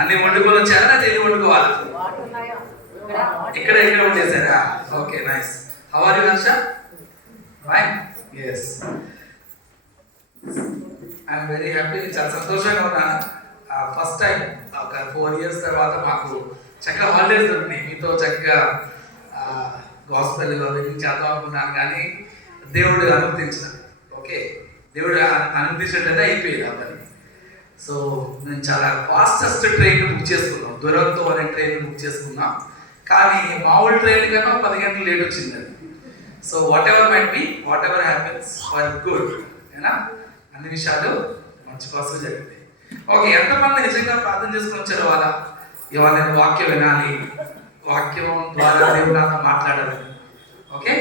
అన్ని వండుకొని వచ్చారా లేదా ఇది వండుకోవాలి? ఇక్కడ వండేసారా? Okay, nice. How are you Harsha? Fine. yes, I am very happy. చాలా సంతోషంగా ఉన్నాను. ఫస్ట్ టైం ఒక 4 years తర్వాత మాకు చక్కగా హాలిడేస్ దొరికినాయి. మీతో చక్కగా గాస్పెల్ చేద్దాం అనుకున్నాను, కానీ దేవుడు అనుమతించిన. ఓకే, దేవుడు అనుమతించినట్లయితే అయిపోయింది ఆ పని. సో నేను చాలా ఫాస్టెస్ట్ ట్రైన్ బుక్ చేసుకున్నాం. దురంతో అనే ట్రైన్ బుక్ చేసుకున్నాం, కానీ మామూలు ట్రైన్ కన్నా 10 గంటలు లేట్ వచ్చింది అది. So what ever might be, what ever happens for good, ఏనా? అన్ని విషయాలు మంచి కోసం జరిగింది. ఓకే, ఎంతమంది నిజంగా ప్రార్థన చేసుకుని వచ్చారు ఇవాళ నేను వాక్యం వినాలి, వాక్యం ద్వారా దేవుడు నాతో మాట్లాడాలి. Okay,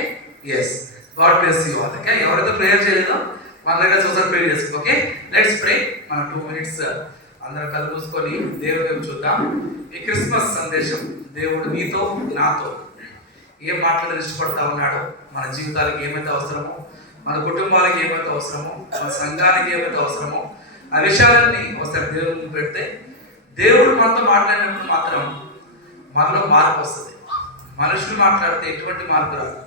yes, God bless you all. Okay, ఎవరైతే ప్రేయర్ చేయలేదో మన దగ్గర చూసారు ప్రేయర్ చేసుకో. Okay, let's pray. మన 2 minutes అందరం కళ్ళు మూసుకొని దేవుడి వైపు చూద్దాం. ఈ క్రిస్మస్ సందేశం దేవుడు నీతో నాతో ఏం మాట్లాడాలని ఇష్టపడతా ఉన్నాడో, మన జీవితాలకు ఏమైతే అవసరమో, మన కుటుంబాలకు ఏమైతే అవసరమో, మన సంఘానికి ఏమైతే అవసరమో, ఆ విషయాలన్నీ ఒకసారి దేవుడికి పెడితే దేవుడు మనతో మాట్లాడినప్పుడు మాత్రం మనలో మార్పు వస్తుంది. మనుషులు మాట్లాడితే ఎటువంటి మార్పు రాదు.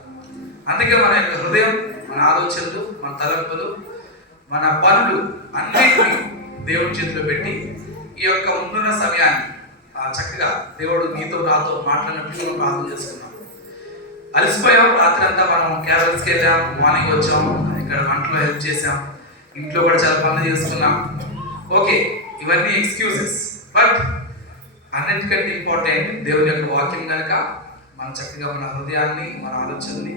అందుకే మన యొక్క హృదయం, మన ఆలోచనలు, మన తలంపులు, మన పనులు అన్నిటినీ దేవుడి చేతిలో పెట్టి ఈ యొక్క ముందున్న సమయాన్ని చక్కగా దేవుడు నీతో నాతో మాట్లాడినట్టు మనం ప్రార్థన చేసుకున్నాం. అలసిపోయాం, రాత్రి అంతా మనం క్యాబిన్స్కి వెళ్ళాం, మార్నింగ్ వచ్చాం, ఇక్కడ వంటలో హెల్ప్ చేసాం, ఇంట్లో కూడా చాలా పనులు చేసుకున్నాం. ఓకే, ఇవన్నీ ఎక్స్క్యూజెస్. బట్ అన్నిటికంటే ఇంపార్టెంట్ దేవుని యొక్క వాక్యం కనుక మనం చక్కగా మన హృదయాన్ని, మన ఆలోచనని,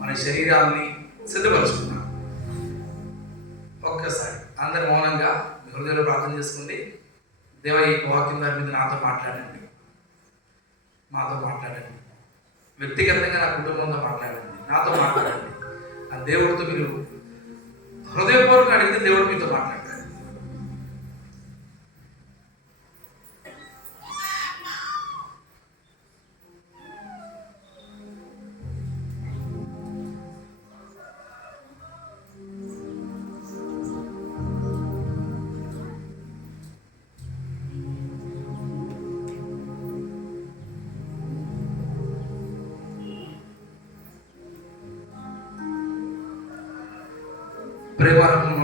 మన శరీరాన్ని సిద్ధపరచుకున్నాం. ఒక్కసారి అందరు మౌనంగా మీ హృదయంలో ప్రార్థన చేసుకుంది. దేవ, ఈ వాక్యం దాని మీద నాతో మాట్లాడండి, వ్యక్తిగతంగా నా కుటుంబంతో మాట్లాడండి, నాతో మాట్లాడండి. ఆ దేవుడితో మీరు హృదయపూర్వకంగా అడిగితే దేవుడు మీతో మాట్లాడతాడు.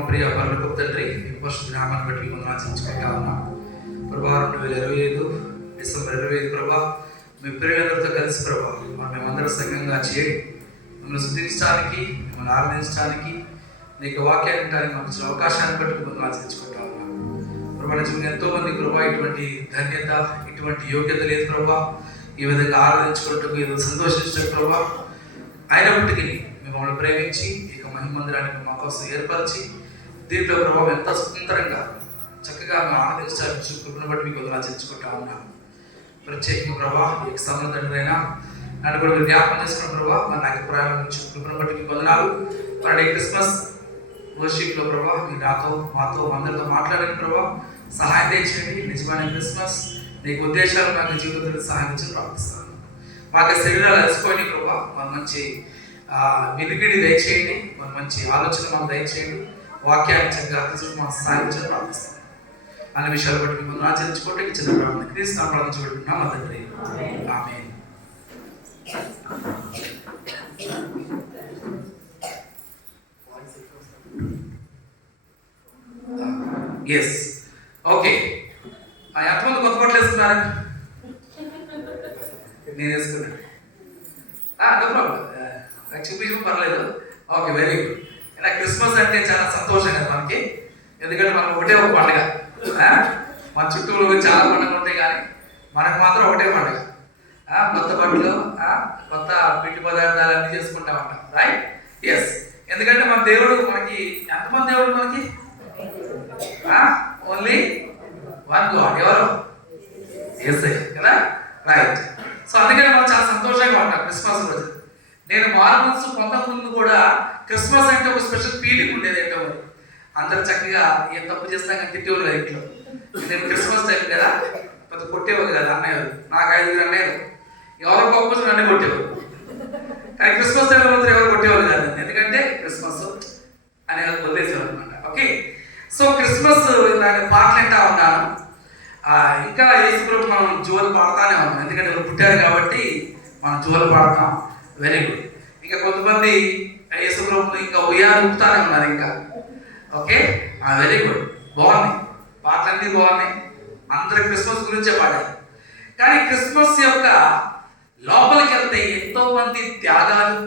ప్రియ పరలోకపు తండ్రి, పరిశుద్ధ నామాన్ని బట్టి మిమ్మల్ని ఆశించుకుంటా ఉన్నాం. ప్రభా, 2025 డిసెంబర్ 25 ప్రభా, మీ ప్రియులందరితో కలిసి ప్రభా మేమందరూ సంఘంగా చేరి మిమ్మల్ని శుద్ధించడానికి, మిమ్మల్ని ఆరాధించడానికి, నీకు వాక్యాన్ని వినడానికి మాకు ఇచ్చిన అవకాశాన్ని బట్టి మిమ్మల్ని ఆశించుకుంటా ఉన్నాం. ప్రభా, నిజంగా ఎంతో మంది ప్రభా ఇటువంటి ధన్యత, ఇటువంటి యోగ్యత లేదు ప్రభా, ఈ విధంగా ఆరాధించుకుంటూ ఈ సంతోషించడం ప్రభా. అయినప్పటికీ మిమ్మల్ని ప్రేమించి ఇక మహిమందిరానికి మా కోసం ఏర్పరిచి దీంట్లో ప్రభావం ఎంత స్వతంత్రంగా చక్కగా మేము ఆనందించడానికి కృపను బట్టి మీకు ఆచరించుకుంటా ఉన్నాం. ప్రత్యేకంగా ప్రభా ఈ సమయం తండ్రైనా నన్ను కూడా మీరు జ్ఞాపకం చేసుకున్న ప్రభా మన అభిప్రాయం నుంచి కృపను బట్టి మీకు వందనాలు. మరి క్రిస్మస్ వర్షిప్లో ప్రభా మీరు నాతో, మాతో, అందరితో మాట్లాడండి ప్రభా, సహాయం తెచ్చేయండి. నిజమైన క్రిస్మస్ నీకు ఉద్దేశాలు నాకు జీవితంలో సహాయం తెచ్చి ప్రార్థిస్తాను. మాకు శరీరాలు అలసిపోయి ప్రభా మన మంచి వినికిడి దయచేయండి, మన మంచి ఆలోచన మాకు దయచేయండి, వాక్యాన్ని చక్కగా అర్థం మాకు సాధించాలని ప్రార్థిస్తాను. అన్ని విషయాలు బట్టి మిమ్మల్ని ఆచరించుకోవటం చిన్న ప్రార్థన క్రీస్తు ప్రార్థించబడుతున్నాం మా తండ్రి, ఆమేన్. Yes, okay. ఎంతమంది కొత్త బట్టలు వేసుకున్నారు? నేను వేసుకున్నాను. నో ప్రాబ్లం, చూపించడం పర్లేదు. Okay, very good. ఇలా క్రిస్మస్ అంటే చాలా సంతోషం కదా మనకి, ఎందుకంటే మనకు ఒకటే ఒక పండుగ. మన చుట్టూరు చాలా పండుగలు ఉంటాయి, కానీ మనకు మాత్రం ఒకటే పండుగ. కొత్త బట్టలు, కొత్త పిండి పదార్థాలు అన్నీ చేసుకుంటామంట, రైట్? ఎస్, ఎందుకంటే మన దేవుడు మనకి ఎంతమంది దేవుడు మనకి? Only one God. ఎవరు? యేసయ్య కదా, రైట్. సో అందుకని మనం చాలా సంతోషంగా ఉంటాం క్రిస్మస్ రోజు. నేను మార్మన్స్ కొంతమంది కూడా క్రిస్మస్ అంటే ఒక స్పెషల్ ఫీలింగ్ ఉండేది. ఏంటో మరి అందరు చక్కగా ఏం తప్పు చేసినా కానీ తిట్టేవారు కదా ఇంట్లో. నేను క్రిస్మస్ టైం కదా పెద్ద కొట్టేవారు కదా అన్నయ్యలు, నాకు 5 అన్నయ్యలు, ఎవరు కోపం నన్ను కొట్టేవారు. కానీ క్రిస్మస్ టైంలో మాత్రం ఎవరు కొట్టేవారు కాదు, ఎందుకంటే క్రిస్మస్ అనే వదిలేసేవారు అనమాట. ఓకే, సో క్రిస్మస్ దాని పాటలు వింటా ఉన్నాను. ఇంకా యేసు ప్రభు మనం జోలు పాడతానే ఉన్నాం, ఎందుకంటే వాళ్ళు పుట్టారు కాబట్టి మనం జోలు పాడతాం. Very good. ఇంకా కొంతమంది యేసు ప్రభు ఇంకా ఉయ్యాలు ఊపుతానే ఉన్నారు ఇంకా. ఓకే, వెరీ గుడ్, బాగున్నాయి పాటలన్నీ బాగున్నాయి, అందరు క్రిస్మస్ గురించే పాడారు. కానీ క్రిస్మస్ యొక్క లోపలికి వెళ్తే ఎంతో మంది త్యాగాలు,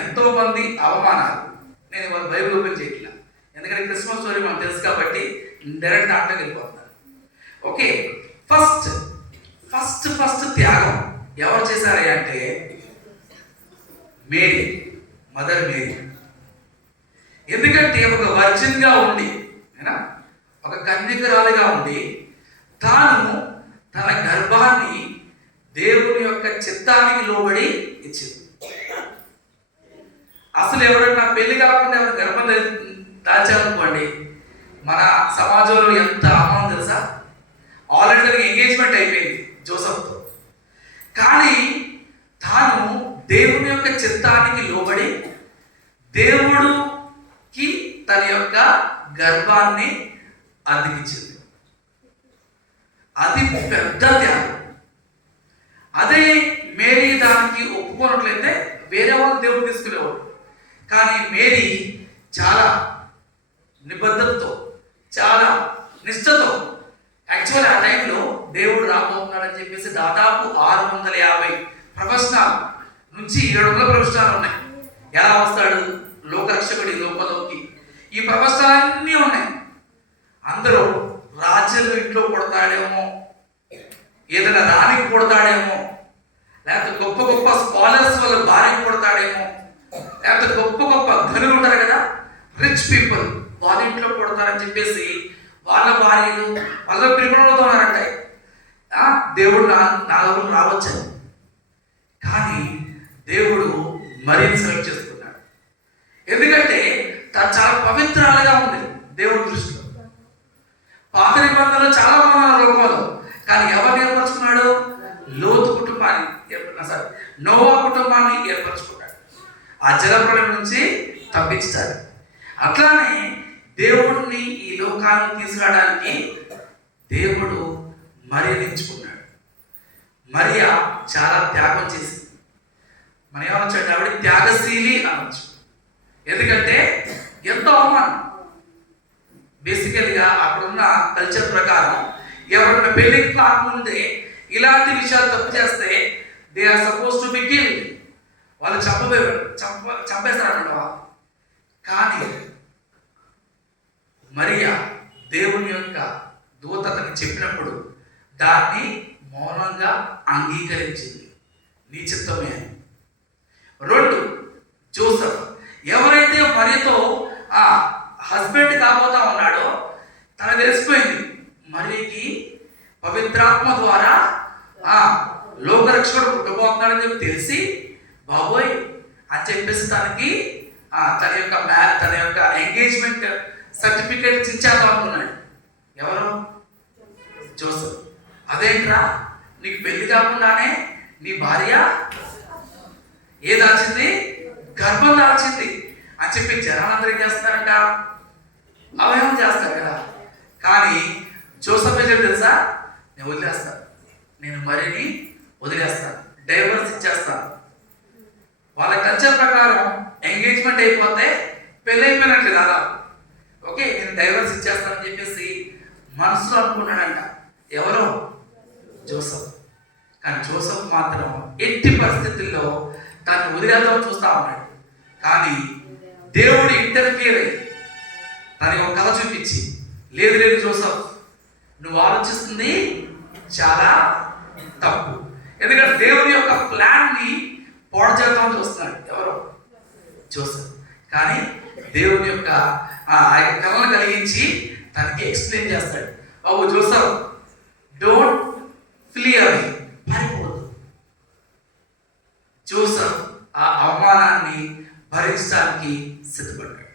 ఎంతో మంది అవమానాలు. నేను ఇవాళ బైబిల్ ఓపెన్ చేయట్లా, ఎందుకంటే క్రిస్మస్ స్టోరీ మనకు తెలుసు కాబట్టి డైరెక్ట్ దాంట్లోకి వెళ్ళిపోతున్నారు. ఓకే, ఫస్ట్ ఫస్ట్ ఫస్ట్ త్యాగం ఎవరు చేశారు అంటే మేరీ, మదర్ మేరీ. ఎందుకంటే ఒక వర్జిన్గా ఉండి, ఒక కన్యకురాలిగా ఉండి తాను తన గర్భాన్ని దేవుని యొక్క చిత్తానికి లోబడి ఇచ్చింది. అసలు ఎవరైనా పెళ్లి కాకుండా ఎవరు గర్భం దాల్చాలనుకోండి, మన సమాజంలో ఎంత అవమానం తెలుసా. ఆల్రెడీ తనకి ఎంగేజ్మెంట్ అయిపోయింది జోసెఫ్తో, కానీ తాను దేవుని యొక్క చిత్తానికి లోబడి దేవుడికి తన యొక్క గర్భాన్ని అద్దెకిచ్చింది. అది పెద్ద త్యాగం. అదే మేరీ దానికి ఒప్పుకున్నట్లయితే వేరే వాళ్ళు దేవుడు తీసుకునేవాడు. కానీ మేరీ చాలా నిబద్ధతతో, చాలా నిష్ఠతో, యాక్చువల్ ఆ టైంలో దేవుడు రాబోతున్నాడని చెప్పేసి దాదాపు 650 ప్రవచనాలు నుంచి 700 ప్రవచనాలు ఉన్నాయి. ఎలా వస్తాడు లోకరక్షకుడి లోకంలోకి, ఈ ప్రవచనాలన్నీ ఉన్నాయి. అందరూ రాజ్యాలు ఇంట్లో పుడతాడేమో, ఏదైనా రానికి పుడతాడేమో, లేకపోతే గొప్ప గొప్ప స్కాలర్స్ వల్ల భార్యకు పుడతాడేమో, లేకపోతే గొప్ప గొప్ప ధనులు ఉంటారు కదా, రిచ్ పీపుల్, వాళ్ళ ఇంట్లో పుడతారని చెప్పేసి వాళ్ళ భార్యలు వాళ్ళ ప్రిపరంలో ఉన్నారంటాయి. దేవుడు నా దగ్గర రావచ్చని. కానీ దేవుడు మరీని సెలెక్ట్ చేసుకున్నాడు. ఎందుకంటే తను చాలా పవిత్రాలుగా ఉంది దేవుడి దృష్టిలో. పాత నిబంధనలు చాలా బాగున్నారు లోకంలో, కానీ ఎవరిని ఏర్పరచుకున్నాడు? లోతు కుటుంబాన్ని నోవా కుటుంబాన్ని ఏర్పరచుకున్నాడు. ఆ జలప్రళయం నుంచి తప్పించాడు. అట్లానే దేవుడిని ఈ లోకాన్ని తీసుకురావడానికి దేవుడు మరియను ఎంచుకున్నాడు. మరియా చాలా త్యాగం చేసింది. మనం ఏమనొచ్చు అంటే ఆవిడ త్యాగశీలి అనొచ్చు. ఎందుకంటే ఎంతో అవమానం. బేసికల్గా అక్కడున్న కల్చర్ ప్రకారం ఎవరైనా పెళ్లికి కాకముందే ఇలాంటి విషయాలు తప్పు చేస్తే they are supposed to be killed. వాళ్ళు చంపేస్తారన్నమాట వాళ్ళు. కానీ మరియా దేవుని యొక్క దూత అతనికి చెప్పినప్పుడు దాన్ని మౌనంగా అంగీకరించింది. నీ చిత్తమే అని. 2, జోసెఫ్ ఎవరైతే మరియతో హస్బెండ్ కాబోతా ఉన్నాడో తనకు తెలిసిపోయింది మరియకి పవిత్రాత్మ ద్వారా లోకరక్షకుడు పుట్టబోతున్నాడని చెప్పి తెలిసి, బాబోయ్ అని చెప్పేసి తనకి తన యొక్క ఎంగేజ్మెంట్ సర్టిఫికేట్ ఇచ్చేద్దాం అనుకున్నాడు. ఎవరు? జోసెఫ్. అదేంట్రా, నీకు పెళ్లి కాకుండానే నీ భార్య దాల్చింది? గర్భం దాల్చింది అని చెప్పి జనాలందరూ ఏం చేస్తారంట? అవయవం చేస్తారు కదా. కానీ జోసెఫ్ ఏం తెలుసా? నేను వదిలేస్తాను, నేను మరిని వదిలేస్తాను, డైవర్స్ ఇచ్చేస్తాను. వాళ్ళ కల్చర్ ప్రకారం ఎంగేజ్మెంట్ అయిపోతే పెళ్ళి అయిపోయినట్లు కదా. ఓకే, నేను డైవర్స్ ఇచ్చేస్తానని చెప్పేసి మనసులో అనుకున్నాడంట. ఎవరో? జోసెఫ్. కానీ జోసెఫ్ మాత్రం ఎట్టి పరిస్థితుల్లో తను వదిలేద్దామని చూస్తా ఉన్నాడు. కానీ దేవుడు ఇంటర్ఫియర్ అయ్యి తనకి ఒక కళ చూపించి, లేదు లేదు జోసెఫ్, నువ్వు ఆలోచిస్తుంది చాలా తప్పు. ఎందుకంటే దేవుని యొక్క ప్లాన్ని పాడు చేద్దామని చూస్తున్నాడు. ఎవరో? జోసెఫ్. కానీ దేవుని యొక్క కళను కలిగించి తనకి ఎక్స్ప్లెయిన్ చేస్తాడు. బాబు జోసెఫ్, డోంట్ ఫ్లీ అవే, పారిపోవద్దు. జోసెఫ్ ఆ అవమానాన్ని భరించడానికి సిద్ధపడ్డాడు.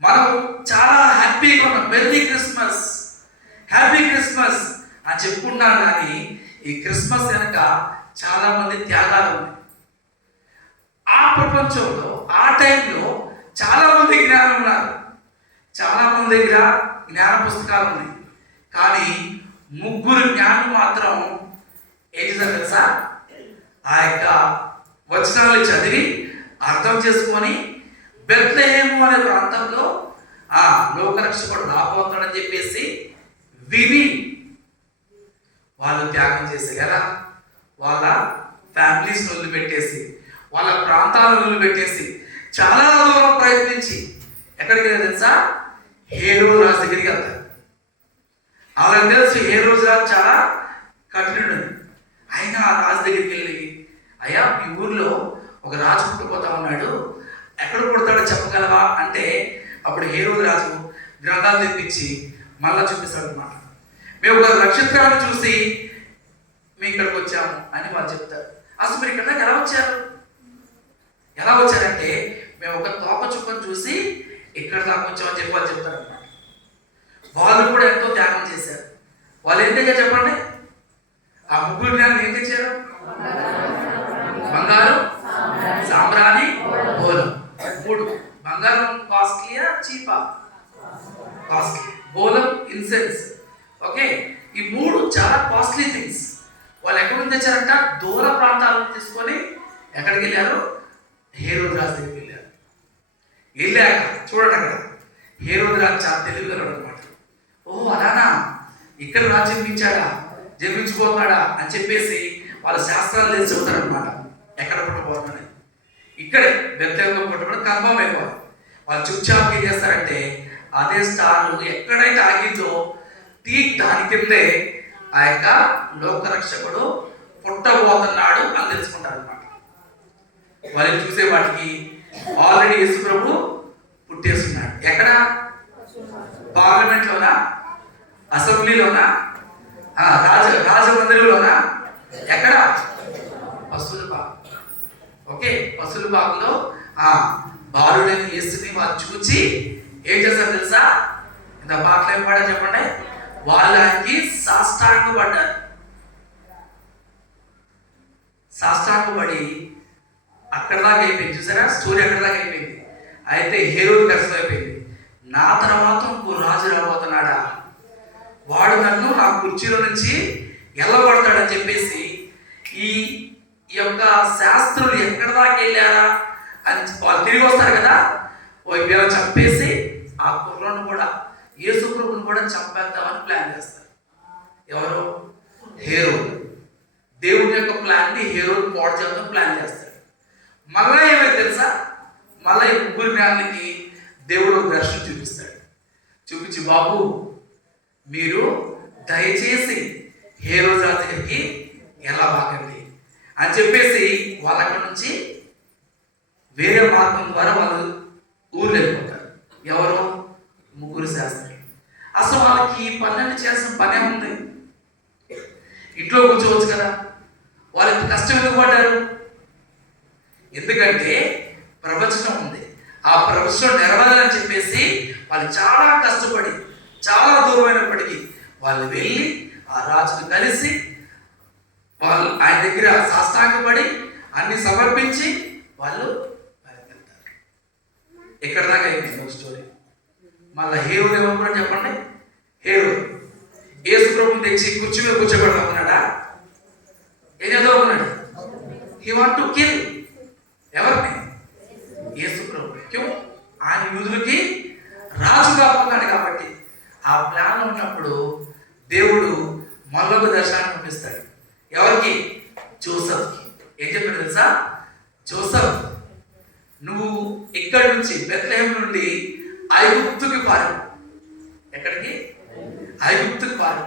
మనం చాలా హ్యాపీగా ఉన్నాం, మెర్రీ క్రిస్మస్, హ్యాపీ క్రిస్మస్ అని చెప్పుకున్నాం. కానీ ఈ క్రిస్మస్ వెనక చాలా మంది త్యాగాలు ఉన్నాయి. ఆ ప్రపంచంలో ఆ టైంలో చాలా మంది జ్ఞానం ఉన్నారు, చాలా మంది దగ్గర జ్ఞాన పుస్తకాలు ఉన్నాయి. కానీ ముగ్గురు జ్ఞానులు మాత్రం ఏం చేశారు తెలుసా? ఆ యొక్క వచనాలు చదివి అర్థం చేసుకొని బెత్లెహేము అనే ప్రాంతంలో లోకరక్షకుడు రాబోతాడని చెప్పేసి విని వాళ్ళు త్యాగం చేసి కదా, వాళ్ళ ఫ్యామిలీస్ వదిలిపెట్టేసి, వాళ్ళ ప్రాంతాలను వదిలిపెట్టేసి చాలా దూరం ప్రయత్నించి ఎక్కడికి వెళ్ళారు తెలుసా? హేరోదు రాజు దగ్గరికి వెళ్తారు. వాళ్ళకి తెలుసు హేరోదు రాజు చాలా కఠినుడు. అయినా ఆ రాజు దగ్గరికి వెళ్ళి, అయ్యా మీ ఊర్లో ఒక రాజు పుట్టిపోతా ఉన్నాడు, ఎక్కడ పుడతాడో చెప్పగలవా అంటే అప్పుడు హేరోదు రాజు గ్రంథాలు తెప్పించి మళ్ళా చూపిస్తాడు అన్నమాట. మేము ఒక నక్షత్రాన్ని చూసి మేము ఇక్కడికి వచ్చాము అని వాళ్ళు చెప్తారు. అసలు మీరు ఇక్కడ ఎలా వచ్చారంటే మేము ఒక తోక చుక్కను చూసి ఇక్కడ దాకా వచ్చామని చెప్పి వాళ్ళు చెప్తారు అన్నమాట. వాళ్ళు కూడా ఎంతో త్యాగం చేశారు. వాళ్ళు ఏం తెచ్చారు చెప్పండి? ఆ ముగ్గురు జ్ఞానం ఏం తెచ్చారు? బంగారం, సాంబ్రాణి, బోలం. 3. బంగారం కాస్ట్లీయా చీపా? కాస్ట్లీ. బోలం ఇన్సెన్స్. ఓకే, ఈ 3 చాలా కాస్ట్లీ థింగ్స్. వాళ్ళు ఎక్కడి నుంచి తెచ్చారంట? దూర ప్రాంతాలను తీసుకొని ఎక్కడికి వెళ్ళారు? హేరోదు రాజు దగ్గరికి వెళ్ళారు. వెళ్ళాక చూడండి, అక్కడ హేరోదు రాజు చాలా తెలివిగలడు అనమాట. ఓ అలానా, ఇక్కడ రాజు జన్మించిపోతున్నాడా అని చెప్పేసి వాళ్ళ శాస్త్రాలు తెలిసి చెబుతారనమాట. ఎక్కడ పుట్టబోతున్నాడు, ఇక్కడే బెత్లెహేములో పుట్టబడి కన్ఫర్మ్ అయిపోవాలి. వాళ్ళు చుప్చాప్ ఏం చేస్తారంటే అదే స్టార్ ఎక్కడైతే ఆగిందో దాని కిందే ఆ యొక్క లోకరక్షకుడు పుట్టబోతున్నాడు అని తెలుసుకుంటారు అనమాట. వాళ్ళని చూసే వాటికి ఆల్రెడీ యేసు ప్రభు పుట్టేస్తున్నాడు. ఎక్కడ? పార్లమెంట్లోనా, అసెంబ్లీలోనా, రాజమందిరంలోనా, ఎక్కడ? పశువుల బాగు. ఓకే, పశువుల బాగులో బాలుడైన యేసుని వాళ్ళు చూచి ఏం చేస్తారు తెలుసా? ఇంత పాటలు ఏం పాడా చెప్పండి? వాళ్ళకి సాష్టాంగపడ్డారు. సాష్టాంగపడి అక్కడ దాకా అయిపోయింది. చూసారా స్టోరీ? అక్కడ దాకా అయిపోయింది. అయితే హేరోదు కష్టం అయిపోయింది. నా తర్వాత ఇంకో రాజు రాబోతున్నాడా, వాడు నన్ను నా కుర్చీలో నుంచి ఎల్లబడతాడని చెప్పేసి ఈ యొక్క శాస్త్రులు ఎక్కడ దాకా వెళ్ళారా అని వాళ్ళు తిరిగి వస్తారు కదా, వీళ్ళని చంపేసి ఆ కుర్రను కూడా యేసు ప్రభువును కూడా చంపేద్దామని ప్లాన్ చేస్తారు. ఎవరు? హేరోదు. దేవుడి యొక్క ప్లాన్ని హేరోదు పాడు చేద్దాం ప్లాన్ చేస్తాడు. మళ్ళా ఏమైతే తెలుసా? మళ్ళీ ఈ ముగ్గురు జ్ఞానులకి దేవుడు దర్శనం చూపిస్తాడు. చూపించి, బాబు మీరు దయచేసి హేరోదు రాజు దగ్గరికి ఎలా బాగండి అని చెప్పేసి వాళ్ళ అక్కడ నుంచి వేరే మార్గం ద్వారా వాళ్ళు ఊర్లు వెళ్ళిపోతారు. ఎవరు? ముగ్గురు శాస్త్రులు. అసలు వాళ్ళకి ఈ పనులన్నీ చేసిన పనే ఉంది. ఇంట్లో కూర్చోవచ్చు కదా, వాళ్ళకి కష్టం ఎందుకు పడ్డారు? ఎందుకంటే ప్రవచనం ఉంది. ఆ ప్రవచనం నెరవేరాలని చెప్పేసి వాళ్ళు చాలా కష్టపడి చాలా దూరమైనప్పటికీ వాళ్ళు వెళ్ళి ఆ రాజును కలిసి వాళ్ళు ఆయన దగ్గర సాష్టాంగపడి అన్ని సమర్పించి వాళ్ళు వెళ్తారు. ఎక్కడ దాకా అయిపోయింది స్టోరీ. మళ్ళీ హేరోదు ఏమనుకున్నాడు చెప్పండి? హేరోదు యేసు ప్రభువుని తెచ్చి కుర్చీ మీద కూర్చోబెడతామన్నాడా? ఏం చదువుకున్నాడు? హీ వాంట్ టు కిల్ ఎవరిని? యేసు ప్రభు. ఆయన యూదులకి రాజు కాబోతున్నాడు కాబట్టి ఆ ప్లాన్ ఉన్నప్పుడు దేవుడు మళ్ళొక దర్శనాన్ని పంపిస్తాడు. ఎవరికి? జోసెఫ్కి. ఏం చెప్పాడు తెలుసా? జోసెఫ్, నువ్వు ఇక్కడి నుంచి బెత్లెహేము నుండి ఐగుప్తుకి పారు. ఎక్కడికి? ఐగుప్తుకి పారు.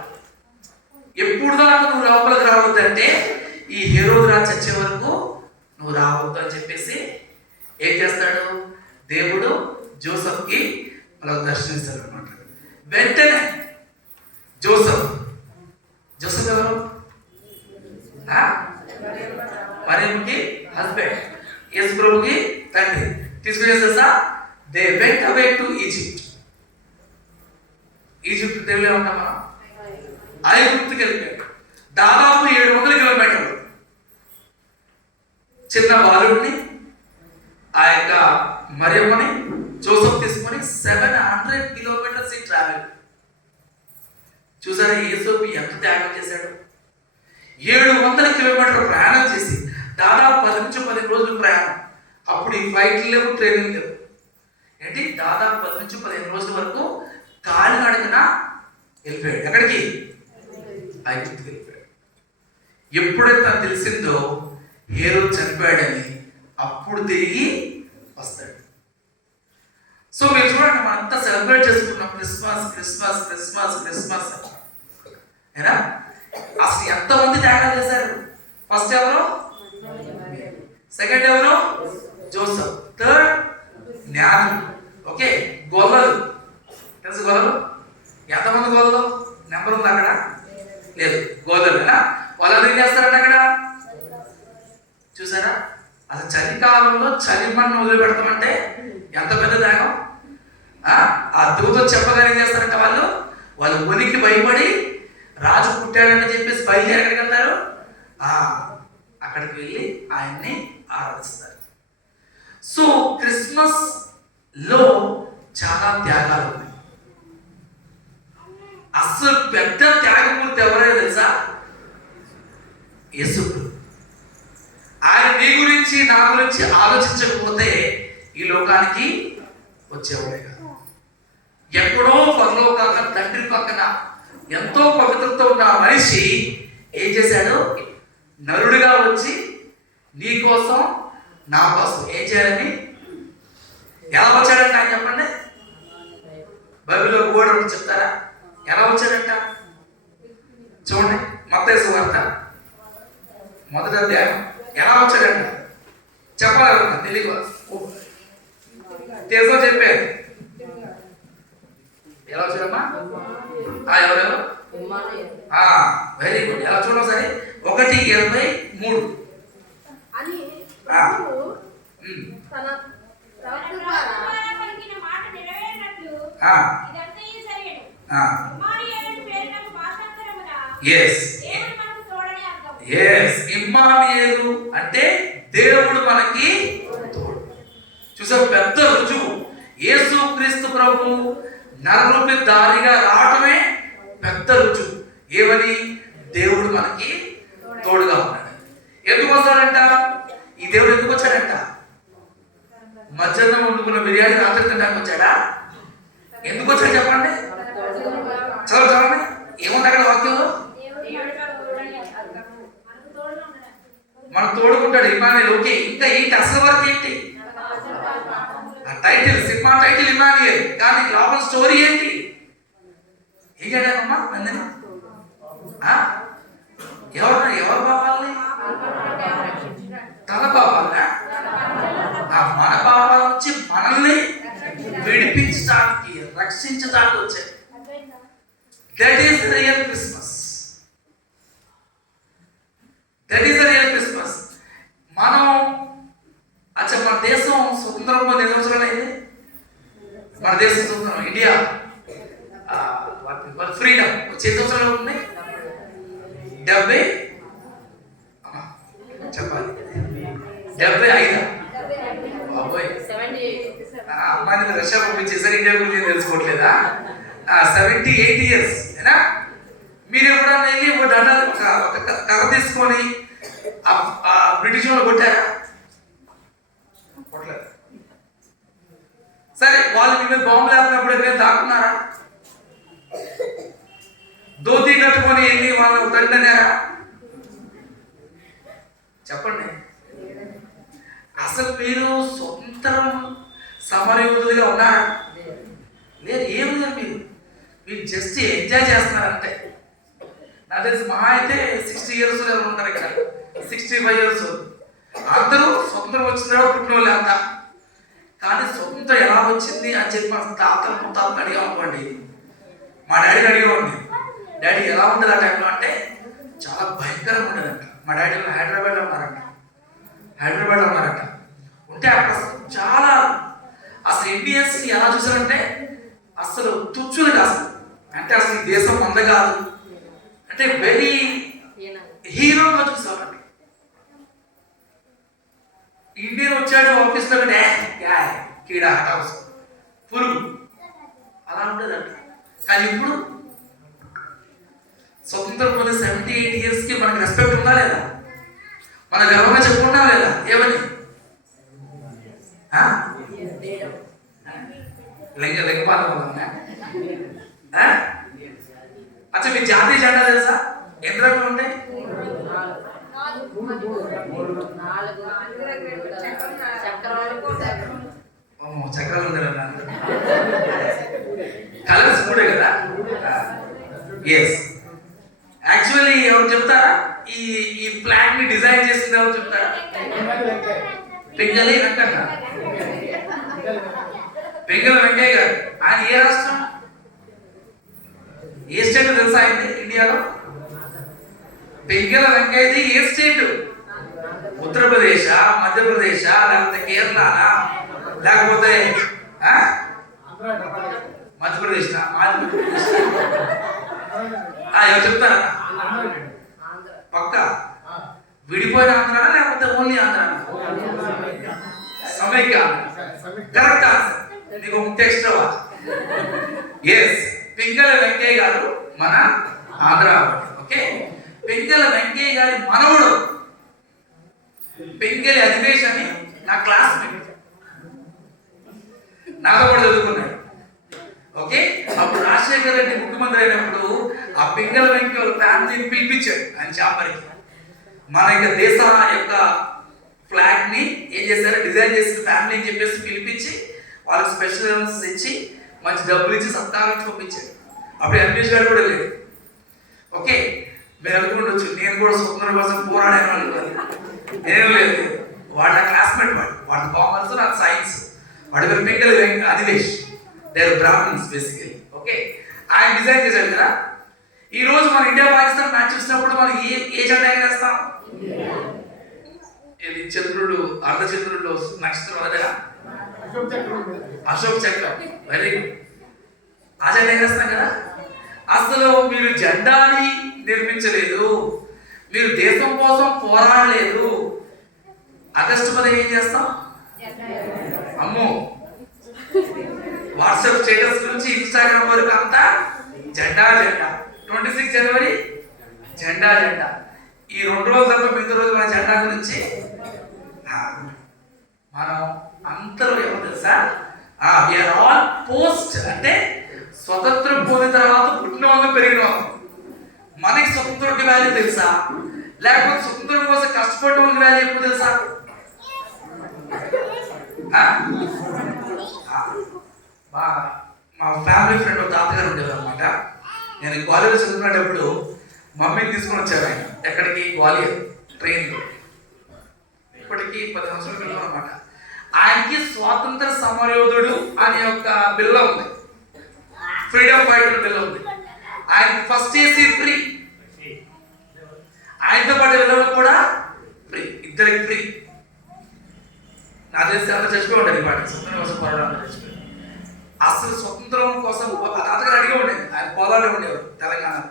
ఎప్పుడు దాకా నువ్వు లోపలికి రావద్దంటే ఈ హేరోదు రాజు చచ్చే వరకు నువ్వు రావద్దు అని చెప్పేసి ఏం చేస్తాడు? దేవుడు జోసెఫ్కి అలా దర్శనిస్తాడు అనమాట. వెంటనే జోసెఫ్ ఎవరు? మరియమ్మకి హస్బెండ్, యేసు ప్రభుకి తండ్రి. తీసుకునేసా they went away to Egypt. Egypt దేవులే ఉంటాం మనం. ఐగుప్తుకి వెళ్ళిపోయాడు. దాదాపు 700 కిలోమీటర్లు. చిన్న బాలుడిని ఆ యొక్క మరియమ్మని జోసెఫ్ తీసుకొని 700 కిలోమీటర్స్ ఈ ట్రావెల్. చూసారా యేసోపు ఎంత త్యాగం చేశాడు. 700 కిలోమీటర్ల ప్రయాణం చేసి దాదాపు 10 నుంచి 15 రోజులు ప్రయాణం. అప్పుడు ఈ ఫ్లైట్లు లేవు, ట్రైన్లు లేవు. ఏంటి దాదాపు 10 నుంచి 15 రోజుల వరకు కాలినడకన వెళ్ళిపోయాడు. ఎక్కడికి? ఐగుప్తుకి వెళ్ళిపోయాడు. ఎప్పుడైతే తను తెలిసిందో హేరోదు చనిపోయాడని అప్పుడు తిరిగి వస్తాడు. సో మీరు చూడండి, మనం అంతా సెలబ్రేట్ చేసుకున్నాం క్రిస్మస్ క్రిస్మస్ క్రిస్మస్ క్రిస్మస్ ఏనా. అసలు ఎంతమంది త్యాగాలు చేశారు? ఫస్ట్ ఎవరు? సెకండ్ ఎవరు? జోసెఫ్. థర్డ్ జ్ఞానం. ఓకే, గొల్లలు తెలుసు. గొల్లలు ఎంతమంది? గొల్లలు నెంబర్ ఉంది అక్కడ? లేదు. గోధులు వాళ్ళు ఏం చేస్తారంట అక్కడ? చూసారా, అసలు చలికాలంలో చలిమన్ను వదిలిపెడతామంటే ఎంత పెద్ద త్యాగం. ఆ దూతో చెప్పగానే ఏం చేస్తారంట వాళ్ళు ఉనికి భయపడి రాజు పుట్టాడని చెప్పేసి బయలుదేరి ఎక్కడికి వెళ్తారు? అక్కడికి వెళ్ళి ఆయన్ని ఆరాధిస్తారు. సో క్రిస్మస్ లో చాలా త్యాగాలు ఉన్నాయి. అసలు పెద్ద త్యాగమూర్తి ఎవరో తెలుసా? యేసుడు. ఆయన నీ గురించి నా గురించి ఆలోచించకపోతే ఈ లోకానికి వచ్చేవాడే కాదు. ఎక్కడో పరలోకంగా తండ్రి పక్కన ఎంతో పవిత్రత ఉన్న మనిషి ఏం చేశాడు? నరుడిగా వచ్చి నీ కోసం నా కోసం ఏం చేయాలని? ఎలా వచ్చాడంట ఆయన చెప్పండి. బైబిల్లో కూడా చెప్తారా ఎలా వచ్చాడంట? చూడండి, మత్తయి సువార్త 1వ అధ్యాయం. ఎలా వచ్చాడంట చెప్పాలి. తెలియదు తెలుసో చెప్పారు. ఎలా వచ్చాడమ్మా? ఎవరెవరు? Very good. ఎలా చూడండి సరే. 1:23. ఇమ్మానుయేలు అంటే దేవుడు మనకి తోడు. చూసారు, పెద్ద రుజువు. యేసుక్రీస్తు ప్రభు నరరూపి దారిగా రావటమే పెద్ద రుజువు. ఏమని? దేవుడు మనకి తోడుగా ఉన్నాడు. ఎందుకు వస్తాడంట? ఈ దేవుడు ఎందుకు వచ్చాడంట? మధ్యాహ్నం వండుకున్న బిర్యానీ రాత్రి తినడానికి వచ్చాడా? ఎందుకు వచ్చాడు చెప్పండి. చదవండి, ఏముంది అక్కడ వాక్యంలో? మన తోడుకుంటాడు ఇమ్మానుయేల్. ఓకే, ఇంకా ఏంటి అసలు వరకు ఏంటి? టైటిల్, సినిమా టైటిల్ ఇమ్మానుయేల్, కానీ లోపల స్టోరీ ఏంటి? ఏం చేయడానమ్మా అందరినీ? ఎవరు పాపాలని? తన పాపాలనా? మన పాపాల నుంచి మనల్ని విడిపించడానికి, రక్షించడానికి వచ్చాడు. That is the real Christmas. That is the real Christmas. మనం మన దేశం స్వతంత్రం పొంది ఎన్ని సంవత్సరాలు అయింది? మన దేశం స్వతంత్రం, ఇండియా ఫ్రీడమ్ వచ్చే సంవత్సరాలు ఉంది? 70 చెప్పాలి. 75. బాబోయ్, అమ్మాయిని రష్యా పంపించేసారు, ఇండియా గురించి తెలుసుకోవట్లేదా? 78 years. మీరు ఎప్పుడన్నా వెళ్ళి ఒక కర్ర తీసుకొని బ్రిటిష్ వాళ్ళు కొట్టారా? కొట్టలేదు. సరే, వాళ్ళు మీ మీద బాంబులు వేస్తున్నప్పుడు ఎక్కడైనా దాక్కున్నారా? ధోతి కట్టుకొని వెళ్ళి వాళ్ళు తండ్రినారా? చెప్పండి. అసలు మీరు స్వతంత్రం సమరయోధులుగా ఉన్నారా? లేదు, ఏం లేదు. మీరు జస్ట్ ఎంజాయ్ చేస్తున్నారంటే. నాకు తెలిసి మహా అయితే 60 years ఉంటారు ఇక్కడ, 65 years. అందరూ స్వతంత్రం వచ్చిన పుట్టిన వాళ్ళు అంతా. కానీ స్వతంత్రం ఎలా వచ్చింది అని చెప్పి మా తాతలు ముత్తాతలు అడిగామనుకోండి, మా డాడీని అడిగేవాడిని, డాడీ ఎలా ఉండదు ఆ టైంలో అంటే చాలా భయంకరంగా ఉండదంట. మా డాడీ హైదరాబాద్లో ఉన్నారంట. ఉంటే అక్కడ చాలా అసలు ఇండియన్స్ని ఎలా చూసారంటే అసలు తుచ్చులు కాదు. అంటే అసలు ఈ దేశం మంద కాదు అంటే వెరీ హీరోగా చూసామండి. ఇండియన్ వచ్చాడు ఆఫీస్లో కీడా హౌస్ పురుగు అలా ఉండేదంట. కానీ ఇప్పుడు స్వతంత్రం పొంది 78 years కి మనకి రెస్పెక్ట్ ఉందా లేదా? మన గర్వంగా చెప్పుకుంటాం లేదా? ఏమని లెక్కపాల అచ్చా, మీ జాతీయ జెండా తెలుసా? ఎన్ని రంగులు ఉంటాయి? చక్రాలు ఉంటారు, కలర్స్ కూడా కదా. ఎస్, యాక్చువల్లీ ఎవరు చెప్తారా? ఈ ఈ ఫ్లాగ్ ని డిజైన్ చేసింది ఎవరు చెప్తారా? పింగళి వెంకన్న, పింగళ వెంకయ్య గారు. ఆయన ఏ రాష్ట్రం, ఏ స్టేట్ తెలుసా అయింది ఇండియాలో? పింగళ వెంకయ్యది ఏ స్టేట్? ఉత్తరప్రదేశ్, మధ్యప్రదేశ్, లేకపోతే కేరళ, లేకపోతే మధ్యప్రదేశ్? ఎవరు చెప్తారా? పక్క విడిపోయిన ఆంధ్రానా లేకపోతే ఓన్లీ ఆంధ్రానా? సమైక్య కరెక్ట్ ఆన్సర్. నీకు ముఖ్య ఎక్స్ట్రా. ఎస్, పింగళ వెంకయ్య గారు మన ఆంధ్ర. ఓకే, పింగళ వెంకయ్య గారి మనవడు పింగళి అధివేశ్ అని నా క్లాస్మేట్, నాతో కూడా చదువుకున్నాడు. ఓకే, అప్పుడు రాజశేఖర్ రెడ్డి ముఖ్యమంత్రి అయినప్పుడు ఆ పింగళ వెంకయ్య వాళ్ళ ఫ్యామిలీని పిలిపించాడు ఆయన చాపరికి. మన యొక్క దేశ యొక్క ఫ్లాగ్ ని ఏం చేశారు, డిజైన్ చేసిన ఫ్యామిలీ అని చెప్పేసి పిలిపించి వాళ్ళకి స్పెషల్ అలవెన్సెస్ ఇచ్చి మంచి డబ్బులు ఇచ్చి సత్కారం పంపించాడు. అప్పుడు ఎంపీఎస్ గారు కూడా లేదు. ఓకే, మీరు అనుకుంటొచ్చు నేను కూడా స్వతంత్రం కోసం పోరాడాను అనుకోవాలి. ఏం లేదు, వాడు నా క్లాస్మేట్, వాడు కామర్స్, నాకు సైన్స్. వాడి పేరు Pingali Adhivesh. They are Brahmins basically. Okay, ఆయన డిజైన్ చేశాడు కదా. ఈ రోజు మన ఇండియా పాకిస్తాన్ మ్యాచ్ చూసినప్పుడు మనం ఏ జెండా ఎగరేస్తాం? ఇది చంద్రుడు, అర్ధచంద్రుడు నక్షత్రం అదేగా, అశోక్ చక్రం. వెరీ గుడ్, ఆ జెండా ఎగరేస్తాం కదా. అసలు మీరు జెండాని నిర్మించలేదు, మీరు దేశం కోసం పోరాడలేదు. ఆగస్టు 15 ఏం చేస్తాం? అమ్మో, వాట్సాప్ స్టేటస్ నుంచి ఇన్స్టాగ్రామ్ వరకు అంతా జెండా జెండా. 26 జనవరి జెండా జెండా. ఈ 2 రోజులు తప్ప మిగతా రోజు మన జెండా గురించి మనం అందరూ ఏమో తెలుసా? వీఆర్ ఆల్ పోస్ట్, అంటే స్వతంత్రం పొందిన తర్వాత పుట్టిన వాళ్ళు పెరిగిన వాళ్ళు. మనకి స్వతంత్రం వాల్యూ తెలుసా? లేకపోతే స్వతంత్రం కోసం కష్టపడిన వాళ్ళకి వాల్యూ ఎప్పుడు తెలుసా? మా ఫ్యామిలీ ఫ్రెండ్ ఒక తాతగారు ఉండేవారు అనమాట. నేను గ్వాలియర్ చదువుకునేటప్పుడు మమ్మీని తీసుకుని వచ్చారు ఆయన. ఎక్కడికి? గ్వాలియర్ ట్రైన్లో. ఇప్పటికీ 10 సంవత్సరాల క్రితం అనమాట. ఆయనకి స్వాతంత్ర సమరయోధుడు అనే ఒక బిల్ల ఉంది, ఫ్రీడమ్ ఫైటర్ బిల్ల ఉంది. ఆయనకి ఫస్ట్ ఏసీ ఫ్రీ, ఆయనతో పాటు వెళ్ళడం కూడా ఫ్రీ, ఇద్దరికి ఫ్రీ. నా తెలిసి అంతా చచ్చిపోయి ఉండేది పాటి స్వతంత్రం కోసం పోరాటం చచ్చిపోయి. అసలు స్వతంత్రం కోసం ఆ తాతగారు అడిగి ఉండేది. ఆయన పోలాడే ఉండేవారు తెలంగాణలో.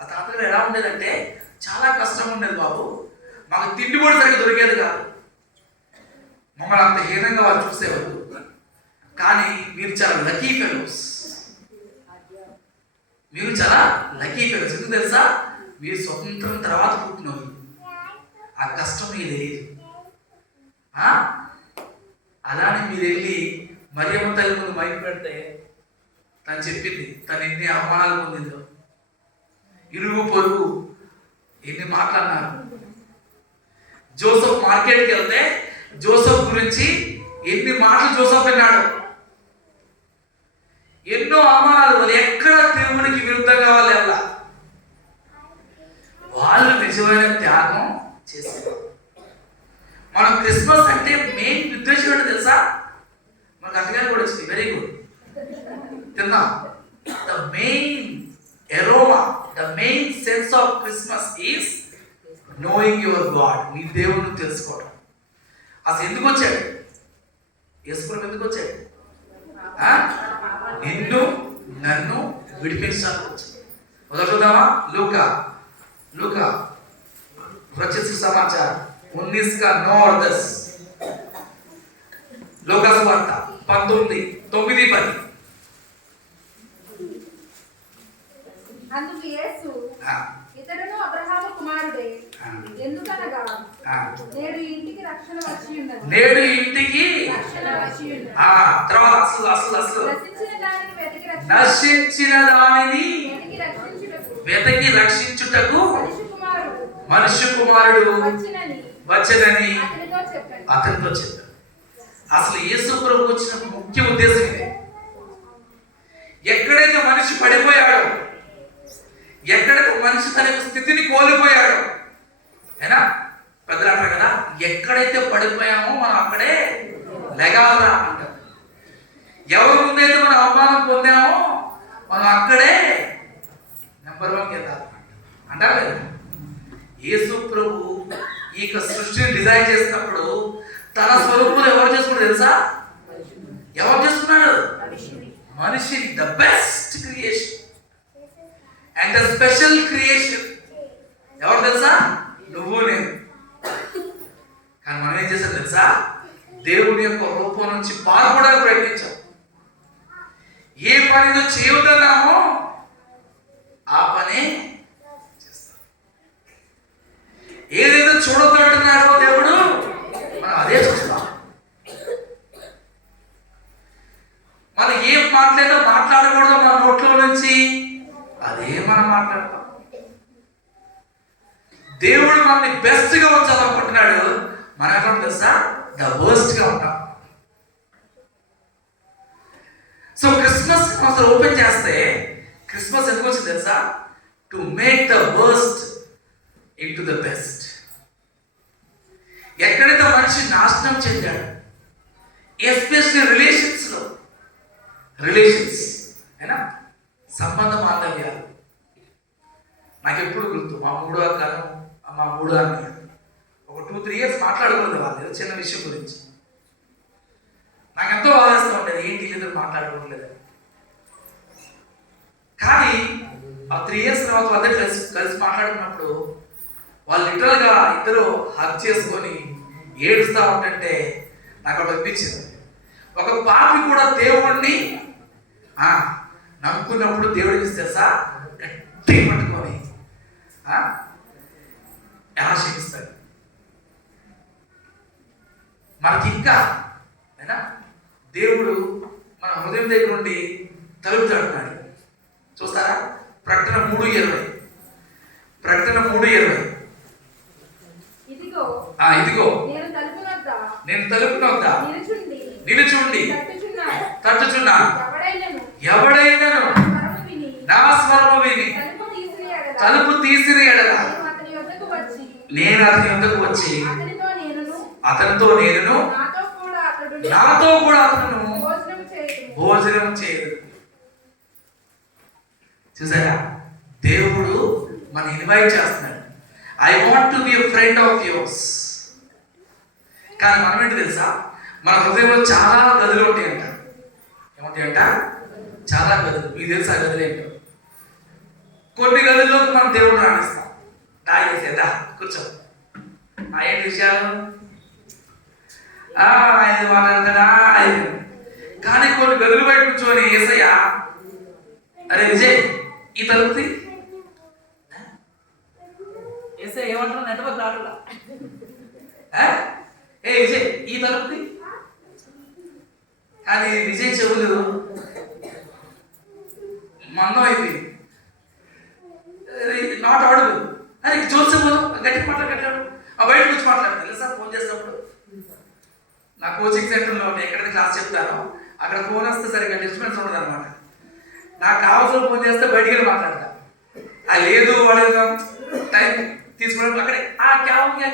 ఆ తాతగారు ఎలా ఉండేదంటే చాలా కష్టంగా ఉండేది బాబు, మాకు తిండి కూడా సరిగ్గా దొరికేది కాదు, మమ్మల్ని అంత హీనంగా వాళ్ళు చూసేవారు. కానీ మీరు చాలా లక్కీ ఫెలోస్, మీరు చాలా లక్కీ ఫెలోస్. ఎందుకు తెలుసా? మీరు స్వతంత్రం తర్వాత పుట్టినవారు, ఆ కష్టం మీకు తెలియదు. అలానే మీరు వెళ్ళి మరియమ్మ తల్లి ముందు మైక్ పెడితే తను చెప్పింది తను ఎన్ని అవమానాలు పొందిందో, ఇరుగు పొరుగు ఎన్ని మాట్లాడినారు. జోసెఫ్ మార్కెట్కి వెళ్తే జోసెఫ్ గురించి ఎన్ని మాటలు జోసెఫ్ విన్నాడు, ఎన్నో అవమానాలు. వాళ్ళు ఎక్కడ దేవునికి విరుద్ధంగా వాళ్ళు నిజమైన త్యాగం చేశారు. మనం క్రిస్మస్ అంటే మెయిన్ ఉద్దేశం ఏంటో తెలుసా? మనకు అర్థగానే కూడా వచ్చింది. వెరీ గుడ్, తిందాం. The main aroma, the main sense of Christmas is knowing your God. నీ దేవుని తెలుసుకోవడం. అసలు ఎందుకు వచ్చాడు యేసుప్రభు? ఎందుకు వచ్చాడు? నిన్ను నన్ను విడిపించడానికి వచ్చాడు. మొదలు చూద్దామా? లూకా रचित सुसमाचार 19 का 9 और 10, लूका सुवार्త 19:9-10. అందుకు యేసు ఆ, ఇతడును అబ్రహాము కుమారుడే, ఆ, ఎందుకనగా ఆ. నేడు ఈ ఇంటికి రక్షణ వచ్చి ఉన్నది. నేడు ఇంటికి రక్షణ వచ్చి ఉన్నది. తర్వాత అసలు అసలు అసలు నశించిన దానిని వెతికి నశించిన దానిని రక్షించుటకు వెతకి రక్షించుటకు మనిషి కుమారుడు వచ్చనని అతనితో చెప్పాడు. అతనితో చెప్పాడు. అసలు యేసు ప్రభువు వచ్చిన ముఖ్య ఉద్దేశం ఇదే. ఎక్కడైతే మనిషి పడిపోయాడో, ఎక్కడైతే మనిషి తన యొక్క స్థితిని కోల్పోయాడో, ఏనా పెద్దలు అంటారు కదా, ఎక్కడైతే పడిపోయామో మనం అక్కడే లెగాలరా అంటారు. ఎవరి ముందైతే మనం అవమానం పొందామో మనం అక్కడే నెంబర్ 1 కింద అంటారు కదా. యేసు ప్రభు ఈ సృష్టిని డిజైన్ చేసినప్పుడు తన స్వరూపులు ఎవరు చేసుకున్నాడు తెలుసా? ఎవరు చేసుకున్నాడు? మనిషిని. The best creation and the special creation ఎవరు తెలుసా? నువ్వు నేను. కానీ మనం ఏం చేసాం తెలుసా? దేవుని యొక్క రూపం నుంచి పాల్గొనడానికి ప్రయత్నించాం. ఏ పనితో చేయొద్దన్నామో ఆ పని చేస్తాం. ఏదైతే చూడొద్దంటున్నాడో దేవుడు, మనం అదే చూస్తాం. మనం ఏం మాట్లాడో మాట్లాడకూడదో మన నోట్లో నుంచి అదే మనం మాట్లాడతాం. దేవుడు మనల్ని బెస్ట్ గా ఉంచాలనుకుంటున్నాడు, మన ఎట్లా తెలుసా? ద వర్స్ట్ గా ఉంటాం. సో క్రిస్మస్ అసలు ఓపెన్ చేస్తే క్రిస్మస్ ఎందుకు వచ్చింది తెలుసా? To make the worst in to the best. ఎక్కడైతే మనిషి నాశనం చెందాడు, ఎస్పెషల్లీ రిలేషన్స్ అయినా సంబంధ బాంధవ్యాలు. నాకు ఎప్పుడు గుర్తు, మా మూడో అక్కను మా మూడో అన్నయ్య ఒక 2-3 ఇయర్స్ మాట్లాడుకోలేదు వాళ్ళు చిన్న విషయం గురించి. నాకు ఎంతో బాధేస్తూ ఉండేది, ఏంటి ఇద్దరు మాట్లాడుకోవట్లేదు. కానీ ఆ 3 ఇయర్స్ తర్వాత వాళ్ళందరూ కలిసి మాట్లాడుకున్నప్పుడు వాళ్ళు లిటరల్గా ఇద్దరు హగ్ చేసుకొని ఏడుస్తూ ఉంటుంటే నాకు అక్కడ అనిపించింది, ఒక పాపి కూడా దేవుణ్ణి నమ్ముకున్నప్పుడు దేవుడు తెలుసా గట్టి పట్టుకొని ఎలా క్షమిస్తాడు. మనకి ఇంకా అయినా దేవుడు మన హృదయం దగ్గర నుండి తలుపు తడుతున్నాడు. చూస్తారా? ప్రకటన 3:20. ప్రకటన 3:20. ఇదిగో నేను తలుపు నొద్ద నిలుచుండి తట్టుచున్నాను. ఎవడైనను నా స్వరము విని తలుపు తీసిన ఎడల నేను అతని యొద్దకు వచ్చి అతనితో నేను నాతో కూడా అతను భోజనం చేయదు. చూసారా? దేవుడు మన ఇన్వైట్ చేస్తున్నాడు. I want to be a friend of yours. కానీ మనం ఏంటి తెలుసా? మన హృదయంలో చాలా గదులు ఉంటాయంట. ఏముంటాయంట? చాలా గదులు. మీకు తెలుసా గదులు ఏంటో? కొన్ని గదుల్లోకి మనం దేవుడు రాణిస్తాం. చేసేదా కూర్చో, ఏంటి విషయాలు ఆయన మాట్లాడతాడా. కానీ కొన్ని గదులు బయట కూర్చొని ఏసయ్య, అరే విజయ్ ఈ తలుపుది, ఏసయ్య ఏమంటారు? నెట్వర్క్ రావట్లా. ఏ విజయ్ ఈ తలుపుది. కానీ విజయ్ చెవులు మందం అయిపోయింది, నాట్ ఆడదు. అరే జోసెఫ్ గట్టి మాట్లాడు, బయటకు వచ్చి మాట్లాడతాను. తెలుసా? ఫోన్ చేసినప్పుడు నా కోచింగ్ సెంటర్లో ఎక్కడైతే క్లాస్ చెప్తానో అక్కడ ఫోన్ వస్తే సరిగ్గా డిస్టర్బెన్స్ ఉండదు అనమాట. నాకు కావాల్సిన ఫోన్ చేస్తే బయటికి వెళ్ళి మాట్లాడతా. లేదు వాళ్ళు టైం తీసుకోవడం అక్కడే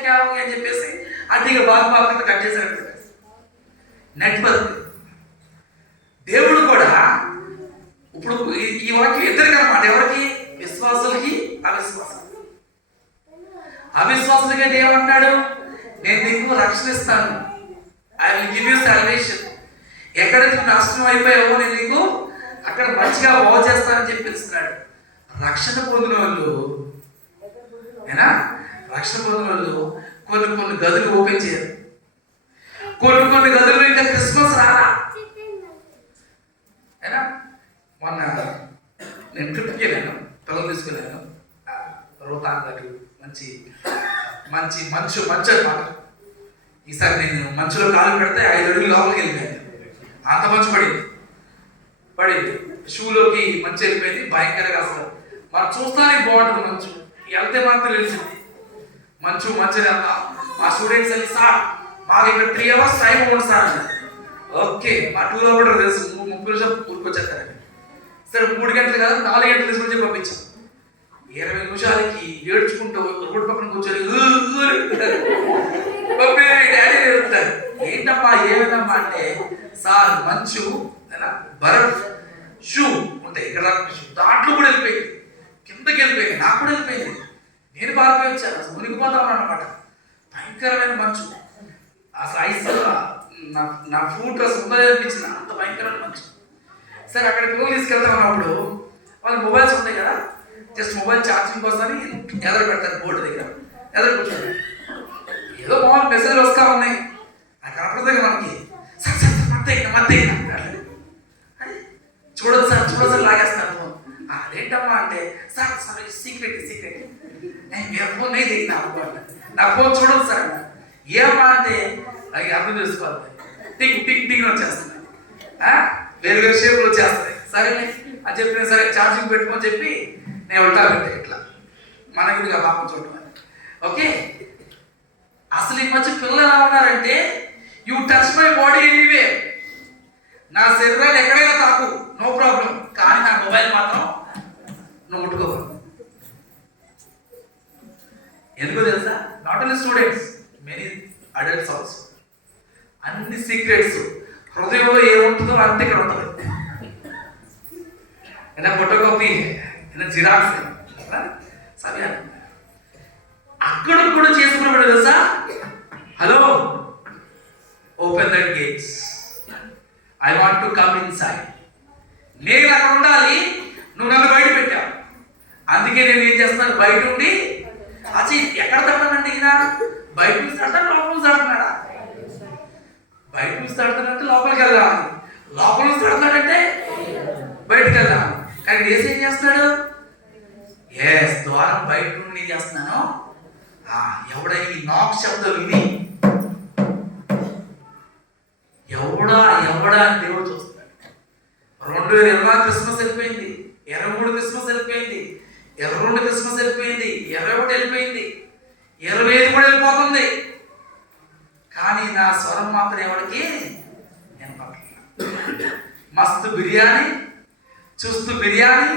క్యావ్ అని చెప్పేసి అదిగా బాగా కట్ చేశారు. నెట్వర్క్. దేవుడు కూడా ఇప్పుడు ఈ వాక్యం ఇద్దరికి అనమాట. ఎవరికి? విశ్వాసులకి అవిశ్వాసులకి అయితే ఏమంటాడు? నేను నీకు రక్షణ ఇస్తాను, I will give you salvation. ఎక్కడైతే నాశనం అయిపోయావో నేను నీకు అక్కడ మంచిగా బాగు చేస్తానని చెప్పిస్తున్నాడు. రక్షణ పొందిన వాళ్ళు రక్షణ పొందిన వాళ్ళు కొన్ని గదులు ఓపెన్ చేయరు. కొన్ని గదులు ఇంకా క్రిస్మస్ రాలా. మొన్న నేను ట్రిప్కి వెళ్ళాను పిల్లలు తీసుకెళ్ళాను. రోతాన్ గారు మంచి మంచి మంచు మంచు అనమాట. ఈసారి నేను మంచులో కాలు పెడితే 5 అడుగులు లోపలికి వెళ్ళిపోయాను. అంత మంచు పడింది. షూలోకి మంచి వెళ్ళిపోయింది. భయంకరంగా అసలు మనం చూస్తానే బాగుంటుంది మంచు. వెళ్తే మనకు తెలిసింది మంచు వెళ్తాం. మా స్టూడెంట్స్ వెళ్ళి సార్ మాకు ఇక్కడ 3 hours టైం ఉంది సార్ అన్నారు. ఓకే, మా టూర్ ఆపరేటర్ తెలుసు 30 నిమిషాలు ఊరికొచ్చేస్తారని. సరే 3 గంటలు కాదు 4 గంటలు తీసుకొచ్చి పంపించాం. 20 నిమిషాలకి ఏడ్చుకుంటూ రోడ్డు పక్కన కూర్చొని డాడీ ఏడుస్తారు. ఏంటమ్మా ఏమైందమ్మా అంటే సార్ మంచు బరఫ్ షూ ఉంటాయి ఇక్కడ దాంట్లో కూడా వెళ్ళిపోయింది, కిందకి వెళ్ళిపోయింది, నాకు కూడా వెళ్ళిపోయింది. నేను పారిపోయి వచ్చాను, అసలు మునిగిపోతా ఉన్నాను అనమాట. భయంకరమైన మంచు. అసలు ఐస్ నా ఫుడ్ డ్రెస్ ఉందో అనిపించింది, అంత భయంకరమైన మంచు. సరే అక్కడ పిల్లలు తీసుకెళ్తా ఉన్నప్పుడు వాళ్ళ మొబైల్స్ ఉంటాయి కదా, జస్ట్ మొబైల్ ఛార్జింగ్ కోసమని ఎదురు పెడతారు బోర్డు దగ్గర, ఎదురు కూర్చోండి. ఏదో మామూలు మెసేజ్లు వస్తూ ఉన్నాయి, అది కనపడదు మనకి. సార్ సార్ మత్తయ్య చూడదు సార్ లాగేస్తాను. అదేంటమ్మా అంటే సార్ సార్ సీక్రెట్ మీరు ఫోన్ అయి దిగినా నా ఫోన్ చూడదు సార్. ఏమమ్మా అంటే అవి అర్థం చేసుకోవాలి. టింగ్ వచ్చేస్తున్నాయి, వేరు వేరు షేపులు వచ్చేస్తాయి. సరేలే అని చెప్పిన సరే ఛార్జింగ్ పెట్టుకొని చెప్పి నేను ఉంటానంటే ఇట్లా మనకి ఇదిగా పాపం చూడటం. ఓకే, అసలు ఈ మధ్య పిల్లలు ఎలా ఉన్నారంటే you touch my body anyway, నా శరీరాన్ని ఎక్కడైనా తాకు నో ప్రాబ్లం, కానీ నా మొబైల్ మాత్రం నువ్వు ముట్టుకోవు. ఎందుకో తెలుసా? Not only students, many adults also. అన్ని సీక్రెట్స్ హృదయంలో ఏముంటుందో అంతే ఇక్కడ ఉంటుంది. ఏదైనా ఫోటోకాపీ, ఏదైనా జిరాక్స్ సరే అక్కడ కూడా చేసుకున్నప్పుడు తెలుసా, hello open that gates, I want to come in side. నేను అక్కడ ఉండాలి, నువ్వు నన్ను బయట పెట్టావు. అందుకే నేను ఏం చేస్తున్నాను, బయట ఉండి అచ్చి ఎక్కడ తడతానండి ఈయన, బయట నుంచి తడతాడు లోపల నుంచి తడుతున్నాడా? బయట నుంచి తడుతానంటే లోపలికి వెళ్దామని, లోపల నుంచి తడుతున్నాడంటే బయటకు వెళ్దామని. కానీ ఏం చేస్తున్నాడు, ద్వారం బయట నుండి చేస్తున్నాను. ఎవడై ఈ నాక్ శబ్దం విని ఎవడా అని దేవుడు చూస్తున్నాడు. 2020 క్రిస్మస్ వెళ్ళిపోయింది, 23 క్రిస్మస్ వెళ్ళిపోయింది, 22 క్రిస్మస్ వెళ్ళిపోయింది, 21 వెళ్ళిపోయింది, 25 కూడా వెళ్ళిపోతుంది. కానీ నా స్వరం మాత్రం ఎవరికి వినపడలేదు. మస్తు బిర్యానీ, చూస్తూ biryani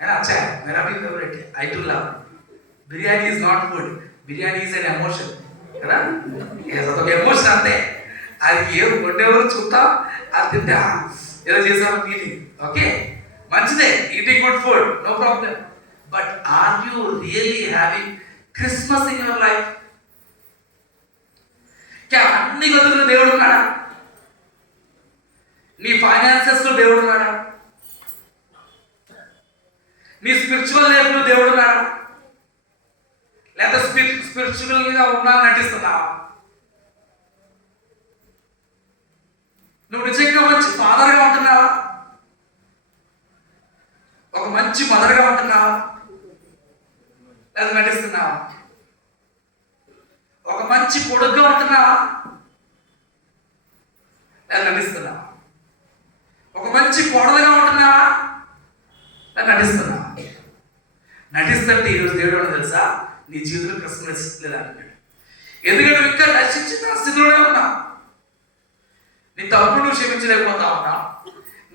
and acha mera bhi favorite hai. I too love biryani. Is not food, biryani is an emotion kada. Yes, adoka emotion ante adi em ondevaru chuta adi tinte edo chesaru feeling. Okay, manchide eating good food, no problem, but are you really having Christmas in your life? kya anni gadulo దేవుడు ఉన్నాడా? నీ finances లో దేవుడు ఉన్నాడా? నీ spiritual life లో దేవుడు ఉన్నాడా? లేదా స్పిరిచువల్ గా ఉన్నా నటిస్తున్నావా? నువ్వు నిజంగా మంచి ఫాదర్ గా ఉంటున్నావా? ఒక మంచి మదర్ గా ఉంటున్నావా? లేదా నటిస్తున్నావా? ఒక మంచి కొడుకుగా ఉంటున్నావా? లేదా నటిస్తున్నావా? ఒక మంచి కోడలుగా ఉంటున్నావా? లేదా నటిస్తున్నావా? నటిస్తుంటే ఈరోజు దేవుడు అని తెలుసా, నీ జీవితంలో కష్టం నశించలేదు అంటున్నాడు. ఎందుకంటే ఇంకా నశించిన స్థితిలోనే ఉన్నావు. నీ తప్పును నువ్వు క్షమించలేకపోతా ఉన్నావు,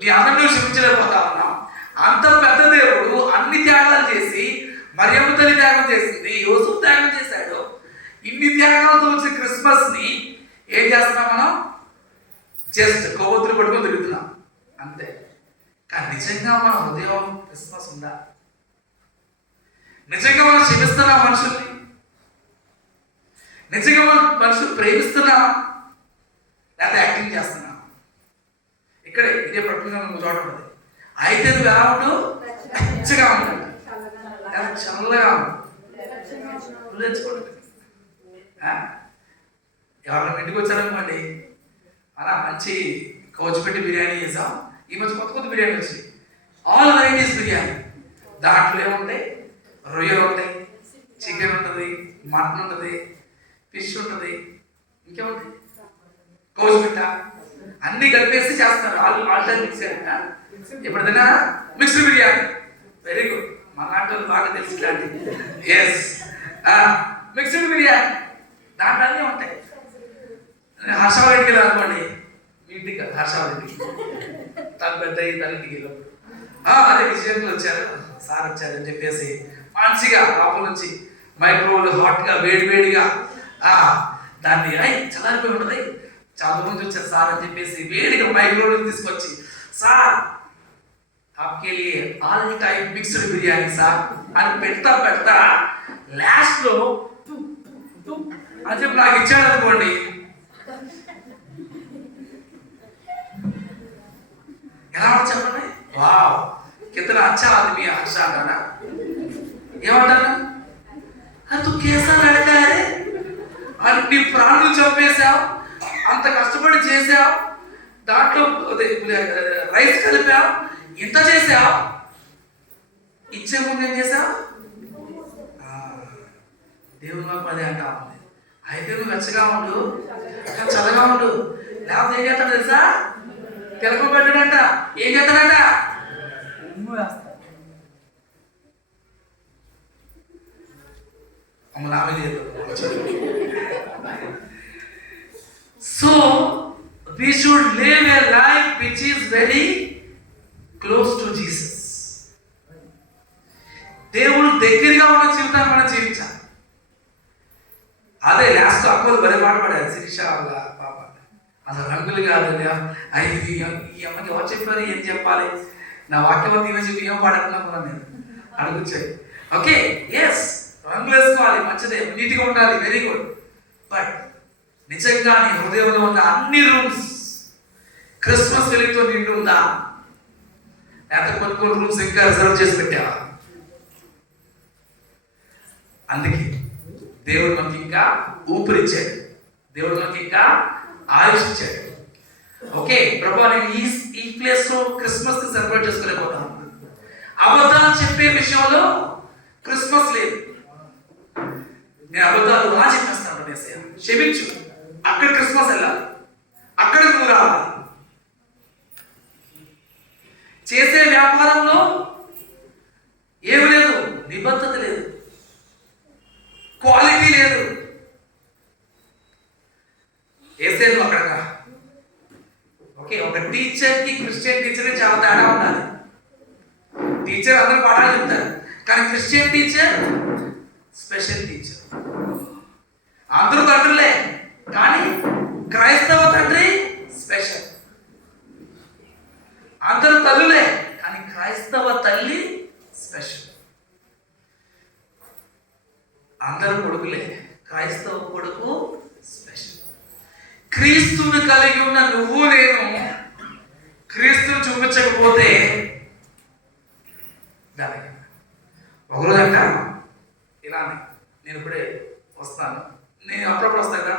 నీ అన్నం నువ్వు క్షమించలేకపోతా ఉన్నావు. అంత పెద్ద దేవుడు అన్ని త్యాగాలు చేసి, మరియమ్మ తల్లి త్యాగం చేసింది, యోసేపు త్యాగం చేశాడు. ఇన్ని త్యాగాలతో వచ్చే క్రిస్మస్ ని ఏం చేస్తున్నాం మనం? జస్ట్ కొవ్వొత్తులు పట్టుకొని తిరుగుతున్నాం అంతే. కానీ నిజంగా మన హృదయం క్రిస్మస్ ఉందా? నిజంగా మనం క్షమిస్తున్నాం మనుషుల్ని? నిజంగా మనం మనుషులు ప్రేమిస్తున్నామా? లేకపోతే యాక్టింగ్ చేస్తున్నామా? ఇక్కడే ఇదే పట్టుకున్న చోట ఉంటుంది. అయితే నువ్వు ఎలా ఉంటావు? మంచిగా ఉంటావు, చల్లగా ఉంటావు. ఎవరైనా ఇంటికి వచ్చారనుకోండి, అలా మంచి కౌచు పెట్టి బిర్యానీ చేసాం. ఈ మధ్య కొత్త బిర్యానీ వచ్చి ఆల్ వెరైటీస్ బిర్యానీ, దాంట్లో ఏముంటాయి? రొయ్యలు ఉంటాయి, చికెన్ ఉంటుంది, మటన్ ఉంటుంది, ఫిష్ ఉంటుంది, ఇంకేముంటాయి, కోసిపిట్ట, అన్ని కలిపేసి చేస్తారు. ఆల్ మిక్స్ ఎప్పుడైనా మిక్స్డ్ బిర్యానీ. వెరీ గుడ్, మన లాంటి బాగా తెలిసి ఇట్లాంటి. ఎస్, మిక్స్డ్ బిర్యానీ దాంట్లో అన్నీ ఉంటాయి. హర్షవారెడ్డికి వెళ్ళాలనుకోండి, మీ ఇంటికి కాదు, హర్షవారెడ్డికి తను పెద్ద తల్లింటికి వెళ్ళినప్పుడు అదే విజయంలో వచ్చారు, సార్ వచ్చారు అని చెప్పేసి మంచిగా లోపల నుంచి మైక్రోవేవ్ హాట్గా వేడిగా దాన్ని చల్లారిపోయి ఉంటుంది. చాలా మంది వచ్చారు సార్ అని చెప్పేసి వేడిగా మైక్రోవేవ్ తీసుకొచ్చి, సార్ आपके लिए all type mixed biryani sir అని పెడతా లాస్ట్ లో అని చెప్పి నాకు ఇచ్చాడు అనుకోండి, ఎలా చెప్పండి, వావ్ కితనా అచ్చా ఆదమీ హర్ష అంటారా? ఏమంటారు? తు కేసా లడకా హై, నీ ప్రాణులు చంపేశావు, అంత కష్టపడి చేశావు, దాంట్లో రైస్ కలిపావు, ఇంత చేసావు, ఇచ్చే ముందు ఏం చేసావు? దేవుని మాకు అదే అంటా ఉంది. అయితే నువ్వు వెచ్చగా ఉండు, చల్లగా ఉండు, లేకపోతే ఏం చేస్తాడు తెలుసా? తిలకం పెట్టాడంట. ఏం చేస్తాడంట? అమ్మ నా మీద. So we should live a life which is very close to Jesus. దేవుడు దగ్గరగా ఉన్న జీవితాన్ని మనం జీవించాలి. అదే లాస్ట్ అక్కలు బరే మాట పడారు శిరీష వాళ్ళ పాప, అసలు రంగులు కాదు, ఈ అమ్మకి ఎవరు చెప్పారు, ఏం చెప్పాలి, నా వాక్యం ఇవే చెప్పి ఏం పాడుతున్నాను నేను అడుగుచ్చాయి. ఓకే, ఎస్, రంగులు వేసుకోవాలి, మంచిదే, నీట్గా ఉండాలి, వెరీ గుడ్. బట్ నిజంగా నీ హృదయంలో ఉన్న అన్ని రూమ్స్ క్రిస్మస్ వెలుగుతో నిండి ఉందా? లేకపోతే కొన్ని రూమ్స్ ఇంకా రిజర్వ్ చేసి పెట్టావా? అందుకే దేవుడు మనకి ఇంకా ఊపిరిచ్చాడు, దేవుడు మనకి ఇంకా ఆయుష్ ఇచ్చాడు. ఓకే ప్రభా, నేను ఈ ప్లేస్ లో క్రిస్మస్ ని సెలబ్రేట్ చేసుకోలేకపోతాను. అబద్ధాలు చెప్పే విషయంలో క్రిస్మస్ లేదు, నేను అబద్ధాలు చెప్పేస్తాను, క్షమించు, అక్కడ క్రిస్మస్ వెళ్ళాలి, అక్కడ నువ్వు రావాలి. చేసే వ్యాపారంలో ఏమి లేదు, నిబద్ధత లేదు, క్వాలిటీ లేదు. వేసేది అక్కడ. ఓకే, ఒక టీచర్కి క్రిస్టియన్ టీచర్కి చాలా తేడా ఉండాలి. టీచర్ అందరూ పాఠాలు చెప్తారు, కానీ క్రిస్టియన్ టీచర్ స్పెషల్ టీచర్. అందరూ తండ్రులే, కానీ క్రైస్తవ తండ్రి స్పెషల్. అందరూ తల్లులే, కానీ క్రైస్తవ తల్లి స్పెషల్. అందరూ కొడుకులే, క్రైస్తవ కొడుకు స్పెషల్. క్రీస్తుని కలిగి ఉన్న నువ్వు నేను క్రీస్తుని చూపించకపోతే దానికి ఒకరోజంట ఇలానే, నేను ఇప్పుడే వస్తాను, నేను అప్పుడప్పుడు వస్తాను కదా,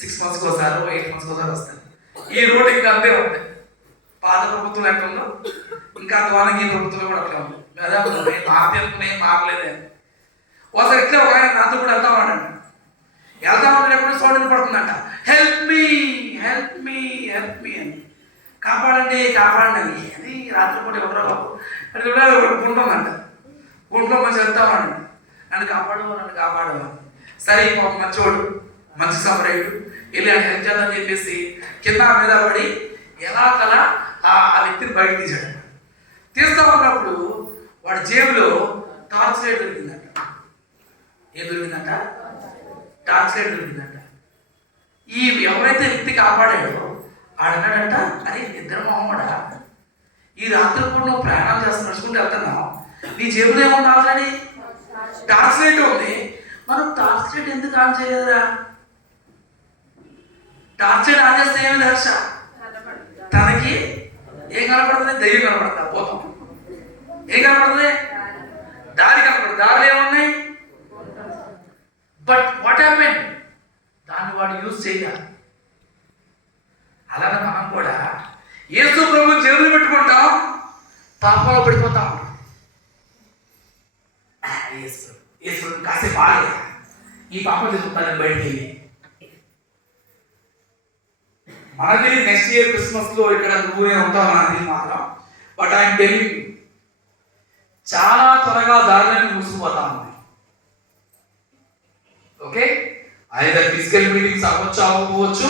6 months ఒకసారి 8 months ఒకసారి వస్తాను. ఈ రోడ్ ఇంకా అంతే ఉంది, పాత ప్రభుత్వం ఎట్లా ఉందో ఇంకా అధ్వానంగా ఈ ప్రభుత్వంలో కూడా అట్లా ఉంది. నేను మారలేదే. ఒకసారి ఇట్లా ఒక ఆయన నాతో కూడా వెళ్తామంట, ఎప్పుడు చూడని పడుతుందంట, help me help me help me అని, కాపాడండి కాపాడండి అని. రాత్రిపూట ఎవరో గుంటుందంట, గుంట్లో మంచి వెళ్తామండి, నన్ను కాపాడమని. సరే పాప మంచోడు, మంచి సమరయుడు, వెళ్ళి ఆయన హెల్ప్ చేద్దామని చెప్పేసి కింద మీద పడి ఎలా కల ఆ వ్యక్తిని బయట తీశాడు. తీస్తా ఉన్నప్పుడు వాడి జేబులో టార్చ్ లైట్ దొరికిందంట. ఏం దొరికిందంట? Torch light దొరికిందంట. ఈ ఎవరైతే వ్యక్తి కాపాడాడో ఆడన్నాడంట, అరే ఇద్దరు మొహమ్మడా, ఈ రాత్రి కూడా నువ్వు ప్రయాణం చేస్తూ నడుచుకుంటూ వెళ్తున్నావు, నీ జేబులో ఏమన్నా ఆల్రెడీ టార్చ్ లైట్ ఉంది, మనం టార్చ్ లైట్ ఎందుకు ఆన్ చేయలేదురా? టార్చ్ లైట్ ఆన్ చేస్తే ఏమి హర్ష? తనకి ఏం కనపడుతుంది? దయ్యం కనపడతా, పోతాం. ఏం కనపడుతుంది? దారి కనపడుతుంది. దారిలో ఏమున్నాయి? But what happen? దాన్ని వాడు యూజ్ చేయాలి. అలానే మనం కూడా యేసు ప్రభు జేబులో పెట్టుకుంటాం, పాపంలో పడిపోతా ఉంటాం. ఈశ్వరుడు కాసేపు ఆగయ్యా, ఈ పాప చెప్తాను బయటికి వెళ్ళి. మనకి నెక్స్ట్ ఇయర్ క్రిస్మస్ లో ఇక్కడ నువ్వు నేను ఉంటావు మనకి మాత్రం. బట్ ఆయన టెలింగ్ చాలా త్వరగా దారులన్నీ మూసుకుపోతా ఉంది. ఓకే, అయితే ఫిజికల్ మీటింగ్స్ అవ్వచ్చు.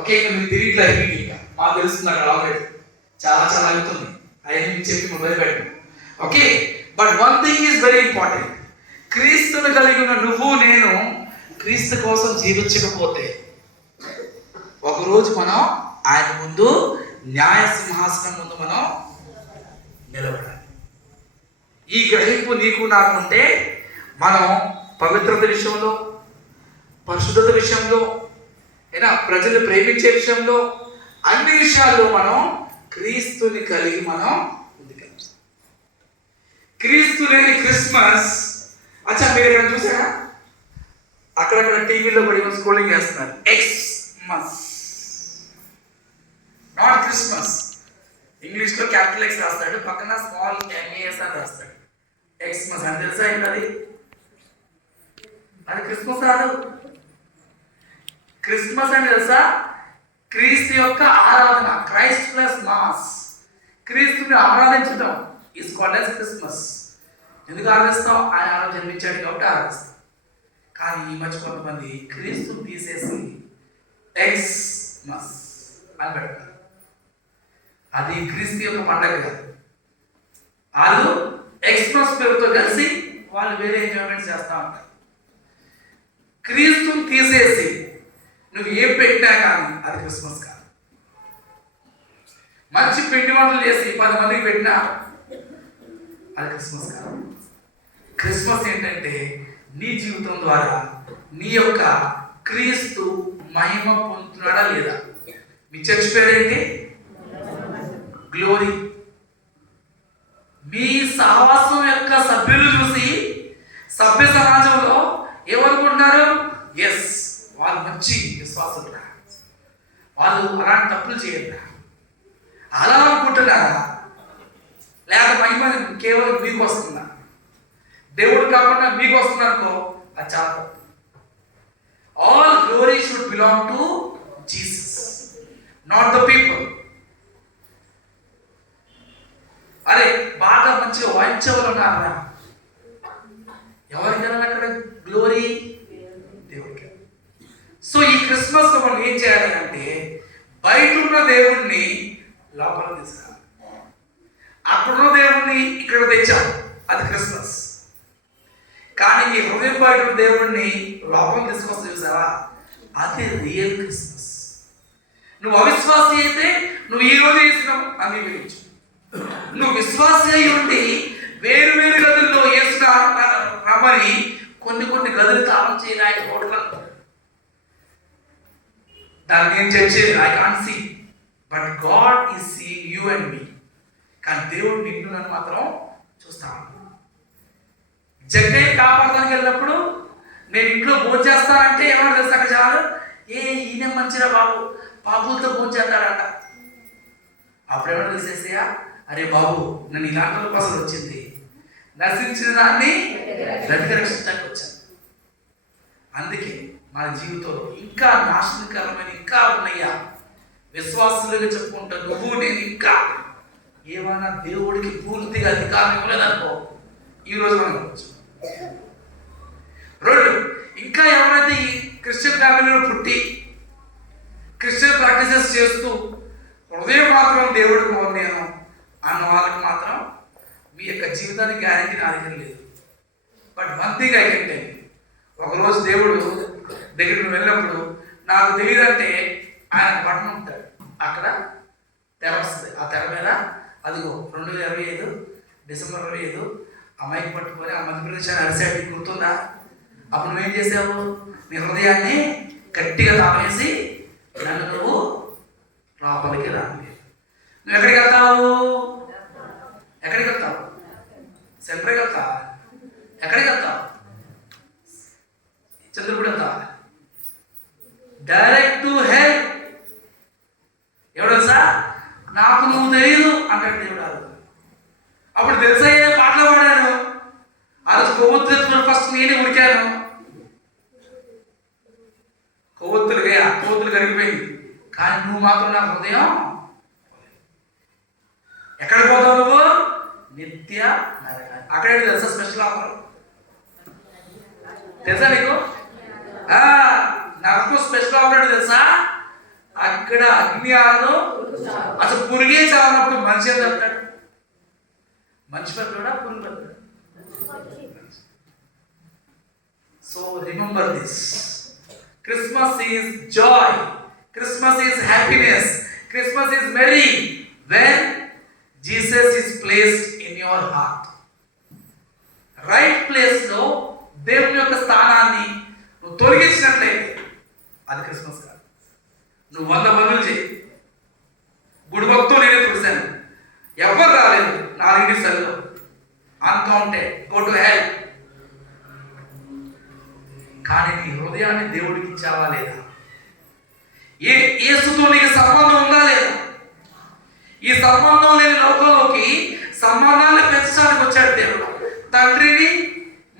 ఓకే, ఇంకా మీరు తిరిగి ఇట్లా మీటింగ్ మాకు తెలుస్తుంది అక్కడ ఆల్రెడీ చాలా అవుతుంది. అవన్నీ చెప్పి మొదలు పెట్టండి. Okay, but one thing is very important. క్రీస్తుని కలిగి ఉన్న నువ్వు నేను క్రీస్తు కోసం జీవించకపోతే ఒకరోజు మనం ఆయన ముందు న్యాయ సింహాసనం ముందు మనం నిలబడాలి. ఈ గ్రహింపు నీకు నాకు ఉంటే మనం పవిత్రత విషయంలో, పరిశుద్ధత విషయంలో, అయినా ప్రజలు ప్రేమించే విషయంలో, అన్ని విషయాల్లో మనం క్రీస్తుని కలిగి మనం ముందుకెళ్తాం. క్రీస్తు లేని క్రిస్మస్. అచ్చా, మీరు ఇక్కడ చూసారా? అక్కడక్కడ టీవీలో కూడా స్క్రోలింగ్ చేస్తున్నారు. Xmas, not Christmas. ఇంగ్లీష్ లో క్యాపిటల్ ఎక్స్ రాస్తాడు, పక్కన స్మాల్ ఎంఏఎస్ అని రాస్తాడు. ఎక్స్మస్ అని తెలుసా ఏంటది? అది క్రిస్మస్ కాదు. క్రిస్మస్ అని తెలుసా? క్రీస్తు యొక్క ఆరాధన, క్రైస్ట్ ప్లస్ మాస్. క్రీస్తుని ఆరాధించడం ఈజ్ కాల్డ్ యాజ్ క్రిస్మస్. ఎందుకు ఆరాధిస్తాం? ఆయన ఆరాధన జన్మించాడు కాబట్టి ఆరాధిస్తాం. కానీ ఈ మధ్య కొంతమంది క్రీస్తుని తీసేసి ఎక్స్మస్ అని పెడతారు. అది క్రీస్తు యొక్క పండగ కాదు. వాళ్ళు ఎక్స్మస్ పేరుతో కలిసి వాళ్ళు వేరే ఎంజాయ్మెంట్స్ చేస్తూ ఉంటారు. క్రీస్తుని తీసేసి నువ్వు ఏం పెట్టినా కానీ అది క్రిస్మస్ కాదు. మంచి పిండి వంటలు చేసి 10 మందికి పెట్టినా అది క్రిస్మస్ కాదు. క్రిస్మస్ ఏంటంటే నీ జీవితం ద్వారా నీ యొక్క క్రీస్తు మహిమ పొందుతున్నాడా లేదా? మీ చర్చ్ పేరేంటి? గ్లోరీ. మీ సహవాసం యొక్క సభ్యులు చూసి సభ్య సమాజంలో ఏమనుకుంటున్నారు? ఎస్, వాళ్ళు మంచి విశ్వాసులు, వాళ్ళు అలాంటి తప్పులు చేయరు అలా అనుకుంటున్నారా? లేక మహిమ కేవలం మీకు వస్తుందా? దేవుడు కాకుండా మీకు వస్తుందనుకో, అది చాలా. All glory should belong to Jesus, not the people. అరే, బాగా మంచిగా వాయించేవాళ్ళు ఉన్నారా? ఎవరికైనా అక్కడ గ్లోరీ దేవుడికి. సో ఈ క్రిస్మస్ లో మనం ఏం చేయాలి అంటే బయట ఉన్న దేవుణ్ణి లోపల తీసుకురావాలి. అక్కడున్న దేవుణ్ణి ఇక్కడ తెచ్చాం, అది క్రిస్మస్. కానీ ఈ హృదయం బయట ఉన్న దేవుణ్ణి లోపల తీసుకొస్తా చూసావా, అది రియల్ క్రిస్మస్. నువ్వు అవిశ్వాసి అయితే నువ్వు ఈ రోజు చేసినావు అంగీకరించు. నువ్వు విశ్వాసి అయి ఉండి వేరు వేరు గదుల్లో వేసిన రమ్మని కొన్ని గదులు తాళం చేయాలి. ఆయన హోటల్ దాన్ని నేను చర్చేది, I can't see, but God is seeing you and me. కానీ దేవుడు నిన్ను నన్ను మాత్రం చూస్తాను. జగ్గయ్య కాపాడడానికి వెళ్ళినప్పుడు నేను ఇంట్లో భోజనం చేస్తానంటే ఏమన్నా తెలుసు అక్కడ చాలు, ఈయన మంచిరా బాబు, పాపులతో భోజనం చేస్తాడంట. అప్పుడేమన్నా తెలిసేసా, అరే బాబు నన్ను ఇలాంటి కోసం వచ్చింది, నశించిన దాన్ని బ్రతికి రక్షించడానికి వచ్చాను. అందుకే మన జీవితంలో ఇంకా నాశనకరమైన ఇంకా ఉన్నాయా విశ్వాసులుగా చెప్పుకుంటా నువ్వు నేను ఇంకా ఏమైనా దేవుడికి పూర్తిగా అధికారం ఇవ్వలేదనుకో, ఈరోజు మనం వచ్చు. 2, ఇంకా ఎవరైతే ఈ క్రిస్టియన్ ఫ్యామిలీలో పుట్టి క్రిస్టియన్ ప్రాక్టీసెస్ చేస్తూ హృదయం మాత్రం దేవుడికి నేను అన్న వాళ్ళకి మాత్రం మీ యొక్క జీవితానికి గ్యారెంటీ నా దగ్గర లేదు. But one thing I can tell, ఒకరోజు దేవుడు దగ్గరికి వెళ్ళినప్పుడు నాకు తెలియదంటే ఆయన బటన్ ఉంటాడు, అక్కడ తెర వస్తుంది. ఆ తెర మీద అదిగో 2025 డిసెంబర్ 25 ఆ మైక్ పట్టుకొని ఆ మధ్యప్రదేశ్ అరిసెట్ గుర్తుందా? అప్పుడు నువ్వేం చేసావు? నీ హృదయాన్ని గట్టిగా తాపేసి నన్ను నువ్వు లోపలికి రాలేదు. నువ్వు ఎక్కడికి వెళ్తావు? ఎక్కడికి వెళ్తావు? సెంటర్కి వెళ్తావా? ఎక్కడికి వెళ్తావు? చంద్రపూడి వెళ్తావా? Direct to hell. ఎవడు సార్ నాకు నువ్వు తెలియదు అంటాడు దేవుడు. అప్పుడు తెలుసా పాటలు పాడాను, ఆ రోజు కొవ్వొత్తులు ఫస్ట్ నేనే ఉడికాను, కొవ్వొత్తులు కరిగిపోయింది. కానీ నువ్వు మాత్రం నా హృదయం ఎక్కడ పోతావు నువ్వు? నిత్య నరకానికి. అక్కడే తెలుసా స్పెషల్ ఆఫర్ తెలుసా నీకు? నరకం స్పెషల్ ఆఫర్ తెలుసా? అక్కడ అగ్ని ఆరదు, అసలు పురుగే చావనప్పుడు మనిషి ఏం చెప్తాడు? మనిషి పెద్దడా పురుగు పెద్దడా? So remember this, Christmas is joy, Christmas is happiness, Christmas is merry when Jesus is placed in your heart. Right place లో దేవుని యొక్క స్థానాన్ని నువ్వు తొలగించినట్లయితే అది క్రిస్మస్ కాదు. నువ్వు 100 పనులు చేయి, గుడి భక్తులు నేనే చూశాను, ఎవరు రాలేదు 4 నిమిషాల్లో, అన్కౌంటెడ్, గో టు హెల్ప్. కానీ నీ హృదయాన్ని దేవుడికి ఇచ్చావా లేదా? యేసుతో నీకు సంబంధం ఉందా లేదా? ఈ సంబంధం లేని లోకంలోకి సంబంధాన్ని పెంచడానికి వచ్చాడు దేవుడు. తండ్రిని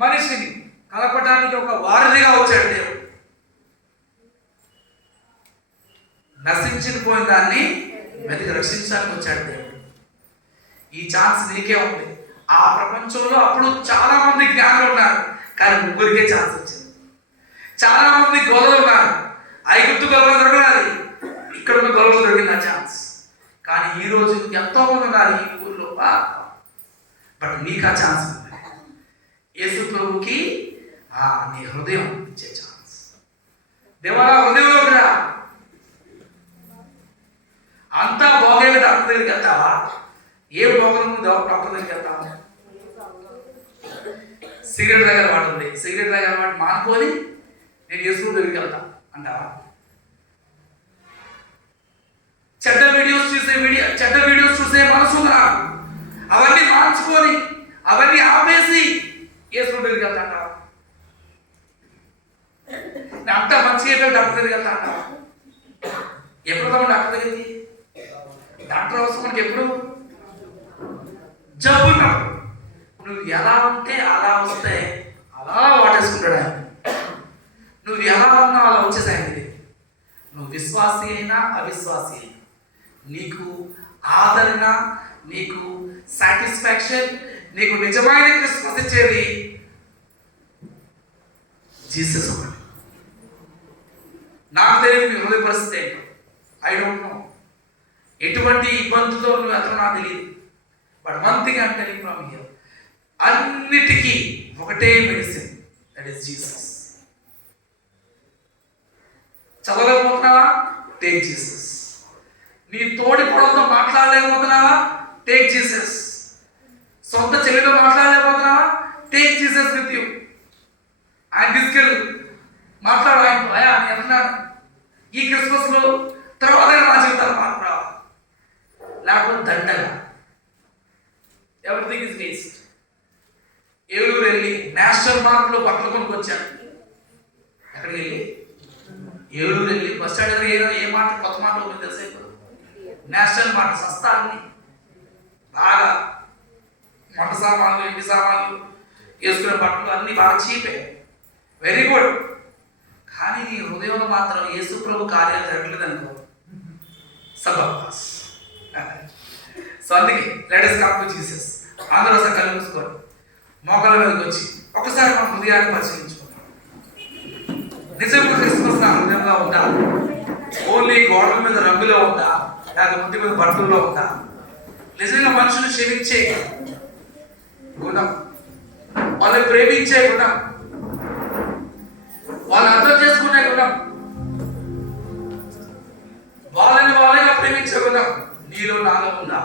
మనిషిని కలపడానికి ఒక వారధిగా వచ్చాడు దేవుడు. నశించిన పోయిన దాన్ని వెతికి రక్షించడానికి వచ్చాడు దేవుడు. ఈ ఛాన్స్ నీకే ఉంది. ఆ ప్రపంచంలో అప్పుడు చాలా మంది జ్ఞానులు ఉన్నారు, కానీ 3కే ఛాన్స్ వచ్చింది. చాలా మంది గొల్లలు ఉన్నారు, ఐగుప్తు గొల్లలు దొరకలేదు, ఇక్కడ ఉన్న గొల్లలు దొరికింది ఆ ఛాన్స్. కానీ ఈ రోజు ఎంతో మంది ఉన్నారు ఈ ఊళ్ళో, బట్ నీకు ఆ ఛాన్స్ ఉంది. యేసు ప్రభుకి నీ హృదయం ఇచ్చే ఛాన్స్. దేవా హృదయంలోకి రా. అంతా బాగోగా డాక్టర్ దగ్గరికి వెళ్తావా? ఏ బాగోదు డాక్టర్ దగ్గరికి వెళ్తావా? సిగరెట్ దగ్గర వాడుంది, సిగరెట్ దగ్గర వాడు మానుకొని నేను యేసు దగ్గరికి వెళ్తా అంటావా? చెడ్డ వీడియోస్ చూసే మనసు నాకు, అవన్నీ మార్చుకొని అవన్నీ ఆపేసి యేసు దగ్గరికి వెళ్తా అంటావా? అంతా మంచిగా డాక్టర్ దగ్గరికి వెళ్తా అంటావా? ఎప్పుడు కావాలి డాక్టర్ దగ్గరికి? డాక్టర్ అవసరం మనకి ఎప్పుడు? జబ్బు నువ్వు ఎలా ఉంటే అలా వస్తే అలా వాటేసుకుంటాడు ఆయన. నువ్వు ఎలా ఉన్నావు అలా వచ్చేసాయండి. నువ్వు విశ్వాసి అయినా అవిశ్వాసి అయినా నీకు ఆదరణ, నీకు సాటిస్ఫాక్షన్, నీకు నిజమైన క్రిస్మస్ ఇచ్చేది జీసస్ ఒకటి. నాకు తెలియదు మీ హృదయ పరిస్థితి ఏంటో, ఐ డోంట్ నో. ఎటువంటి ఇబ్బందులతో నువ్వు అతను నాకు తెలియదు. But one thing I'm telling from here, అన్నిటికీ ఒకటే మెడిసిన్, దట్ ఈస్ జీసస్. చదవలేకపోతున్నావా? Take Jesus. నీ తోడి కోడలతో మాట్లాడలేకపోతున్నావా? Take Jesus. సొంత చెల్లితో మాట్లాడలేకపోతున్నావా? Take Jesus with you. ఆయన తీసుకెళ్ళు, మాట్లాడు ఆయనతో. అయ్యా నేను అంటున్నాను, ఈ క్రిస్మస్లో తర్వాత నా జీవితాలు మార్పు రావాలి, లేకపోతే దండగా. Everything is waste. ఏలూరు వెళ్ళి నేషనల్ మార్క్లో బట్టలు కొనుక్కొచ్చాను. ఎక్కడికి వెళ్ళి? ఏలూరు వెళ్ళి బస్ స్టాండ్ దగ్గర ఏ మాట కొత్త మాట ఉంది తెలుసా? నేషనల్ మాట సస్తాన్ని బాగా వంట సామాన్లు, ఇంటి సామాన్లు, వేసుకునే బట్టలు అన్నీ బాగా చీపే, వెరీ గుడ్. కానీ నీ హృదయంలో మాత్రం యేసు ప్రభు కార్యాలు జరగలేదు అనుకో, సబాస్. సో అందుకే let us come to Jesus. అందరూ ఒకసారి కళ్ళు మూసుకోండి, మోకాళ్ళ మీదకి వచ్చి ఒకసారి మన హృదయాన్ని పరిశీలించుకుందాం. నిజంగా క్రిస్మస్ నా హృదయంలో ఉందా? ఓన్లీ గోడల మీద రంగులో ఉందా, లేకపోతే ఒంటి మీద బట్టల్లో ఉందా? నిజంగా మనుషులు క్షమించే గుణం, వాళ్ళని ప్రేమించే గుణం, వాళ్ళు అర్థం చేసుకునే గుణం, వాళ్ళని వాళ్ళగా ప్రేమించే గుణం నీలో నాలో ఉందా?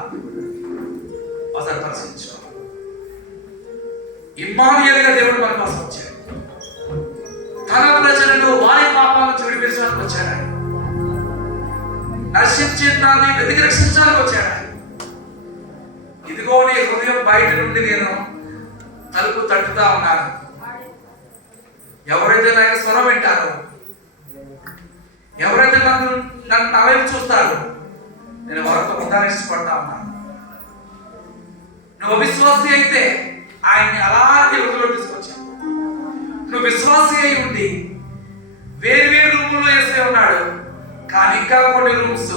ఒకసారి పరిశీలించు. ఇమ్మానుయేలుగా దేవుడు మన కోసం వచ్చాడు. తన ప్రజలను వారి పాపాల నుంచి విడిపించడానికి వచ్చాడు. నశించిన దాన్ని వెతికి రక్షించడానికి వచ్చాడు. ఇదిగో నీ హృదయం బయట నుండి నేను తలుపు తట్టుతా ఉన్నాను. ఎవరైతే నాకు స్వరం వింటారో, ఎవరైతే నన్ను నా వైపు చూస్తారో, నేను వారితో ఉండాలని ఇష్టపడతా ఉన్నాను. నువ్వు అవిశ్వాసి అయితే ఆయన్ని అలాగే వృద్ధిలో తీసుకొచ్చాను. నువ్వు విశ్వాసి అయి ఉండి వేరు వేరు రూముల్లో వేసే ఉన్నాడు, కానీ ఇంకా కొన్ని రూమ్స్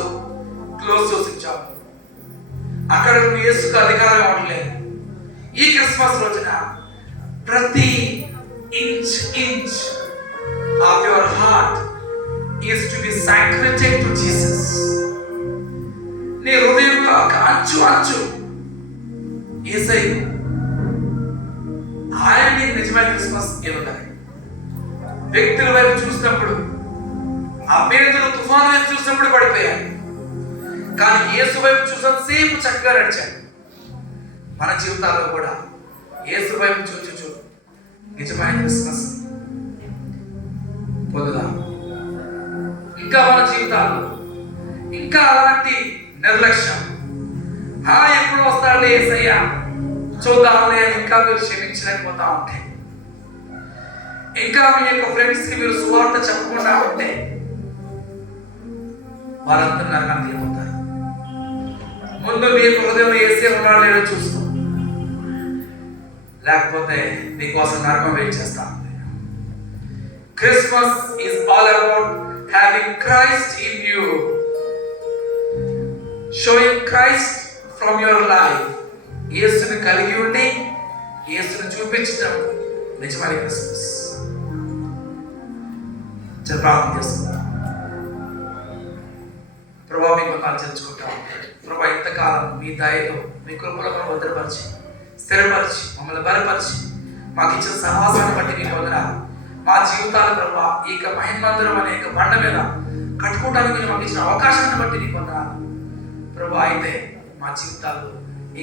క్లోజ్ చేసి ఉంచావు. అక్కడ నువ్వు యేసుకు అధికారం ఉండలేదు. ఈ క్రిస్మస్ రోజున ప్రతి inch of your heart is to be sacrificed to Jesus. నీ హృదయంలో ఒక అంచు యేసయ్య, ఆయన నీకు నిజమైన క్రిస్మస్ ఇవ్వగలరు. వ్యక్తుల వైపు చూసినప్పుడు, ఆ పేదలు తుఫాను వైపు చూసినప్పుడు పడిపోయాడు, కానీ యేసు వైపు చూసినంతసేపు చక్కగా నడిచాడు. మన జీవితాల్లో కూడా యేసు వైపు చూచు నిజమైన క్రిస్మస్ పొందుదాం. ఇంకా మన జీవితాల్లో ఇంకా అలాంటి నిర్లక్ష్యం, ఎప్పుడు వస్తాడు యేసయ్య చూద్దాంలే అని ఇంకా మీరు క్షమించలేకపోతా ఉంటే, ఇంకా మీ యొక్క ఫ్రెండ్స్ కి మీరు సువార్త చెప్పకుండా ఉంటే వారందరూ నరకానికి వెళ్ళిపోతారు. ముందు మీ హృదయంలో యేసే ఉన్నాడు లేదో చూసుకో, లేకపోతే నీకోసం నరకం వెయిట్ చేస్తా. Christmas is all about having Christ in you, showing Christ from your life. యేసుని కలిగి ఉండి యేసుని చూపించడం నిజమైన క్రిస్మస్. ప్రార్థన చేసుకుందాం. ప్రభా, మీ కొంత చర్చుకుంటాం. ప్రభా, ఇంతకాలం మీ దయలో మీ కృపలో భద్రపరిచి స్థిరపరిచి మమ్మల్ని బలపరిచి మాకు ఇచ్చిన సహవాసాన్ని బట్టి మీకు వందనాలు. మా జీవితాలు ప్రభా ఈ మహిమందిరం అనే బండ మీద కట్టుకోవడానికి మీరు మాకు ఇచ్చిన అవకాశాన్ని బట్టి నీకు వందనాలు ప్రభా. అయితే మా జీవితాల్లో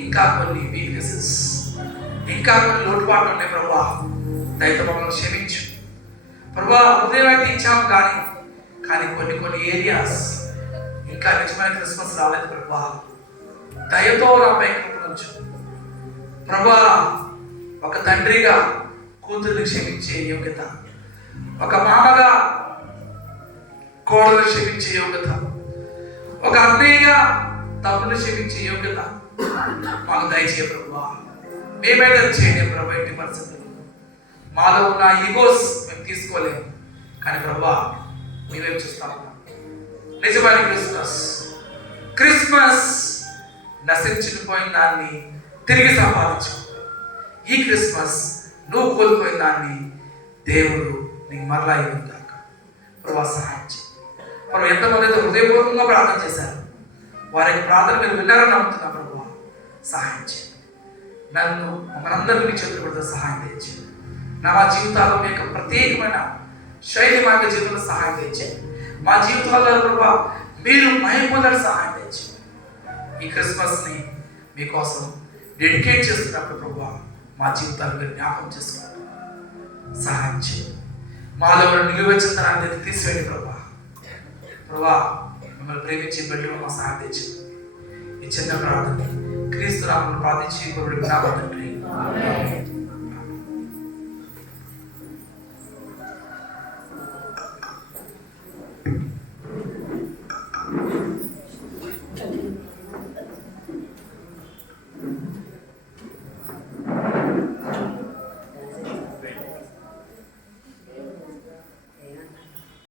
ఇంకా కొన్ని వీక్నెసెస్, ఇంకా కొన్ని లోటుపాట్లు ఉన్నాయి ప్రభా. దయతో మమ్మల్ని క్షమించు ప్రభా. హృదయం అయితే ఇచ్చాము కానీ కొన్ని ఏరియాస్ ఇంకా నిజమైన క్రిస్మస్ రాలేదు ప్రభా. దయతో నాపై కృపణించు ప్రభా. ఒక తండ్రిగా కూతుర్ని క్షమించే యోగ్యత, ఒక మామగా కోడలు క్షమించే యోగ్యత, ఒక అన్నయ్యగా తమ్ముని క్షమించే యోగ్యత మాకు దయచే ప్రభా. మేమైతే చేయండి ప్రభా. ఎట్టి పరిస్థితులు మాలో ఉన్న ఈగోస్ మేము తీసుకోలేము, కానీ ప్రభా మేమేం చూస్తాము. నిజమైన క్రిస్మస్ నశించిపోయిన దాన్ని తిరిగి సంపాదించు. ఈ క్రిస్మస్ నువ్వు కోల్పోయిన దాన్ని దేవుడు నీకు మరలా ఇవ్వగాక ప్రభా. సహాయం చేయి ప్రభా. ఎంతమంది అయితే హృదయపూర్వకంగా ప్రార్థన చేశారు, వారికి ప్రార్థన మీరు విన్నారని నమ్ముతున్నా ప్రభా. సహాయం చేయి. నన్ను మనందరినీ మీ చేతులు పెడితే సహాయం తెచ్చి నా జీవితాల్లో మీ యొక్క ప్రత్యేకమైన శైలి మా యొక్క జీవితంలో సహాయం తెచ్చి మా జీవితాల్లో ప్రభా మీరు మహిమొందని సహాయం తెచ్చి ఈ క్రిస్మస్ని మీకోసం డెడికేట్ చేస్తున్నప్పుడు ప్రభా మా జీవితాలు మీరు జ్ఞాపకం చేసుకుంటారు. సహాయం చేయండి. మాలో నిలువెచ్చతనాన్ని తీసివేయండి ప్రభా. మిమ్మల్ని ప్రేమించి బిడ్డలు మా సహాయం తెచ్చి ఈ చిన్న ప్రార్థన క్రీస్తు నామములో ప్రార్థించి తండ్రి.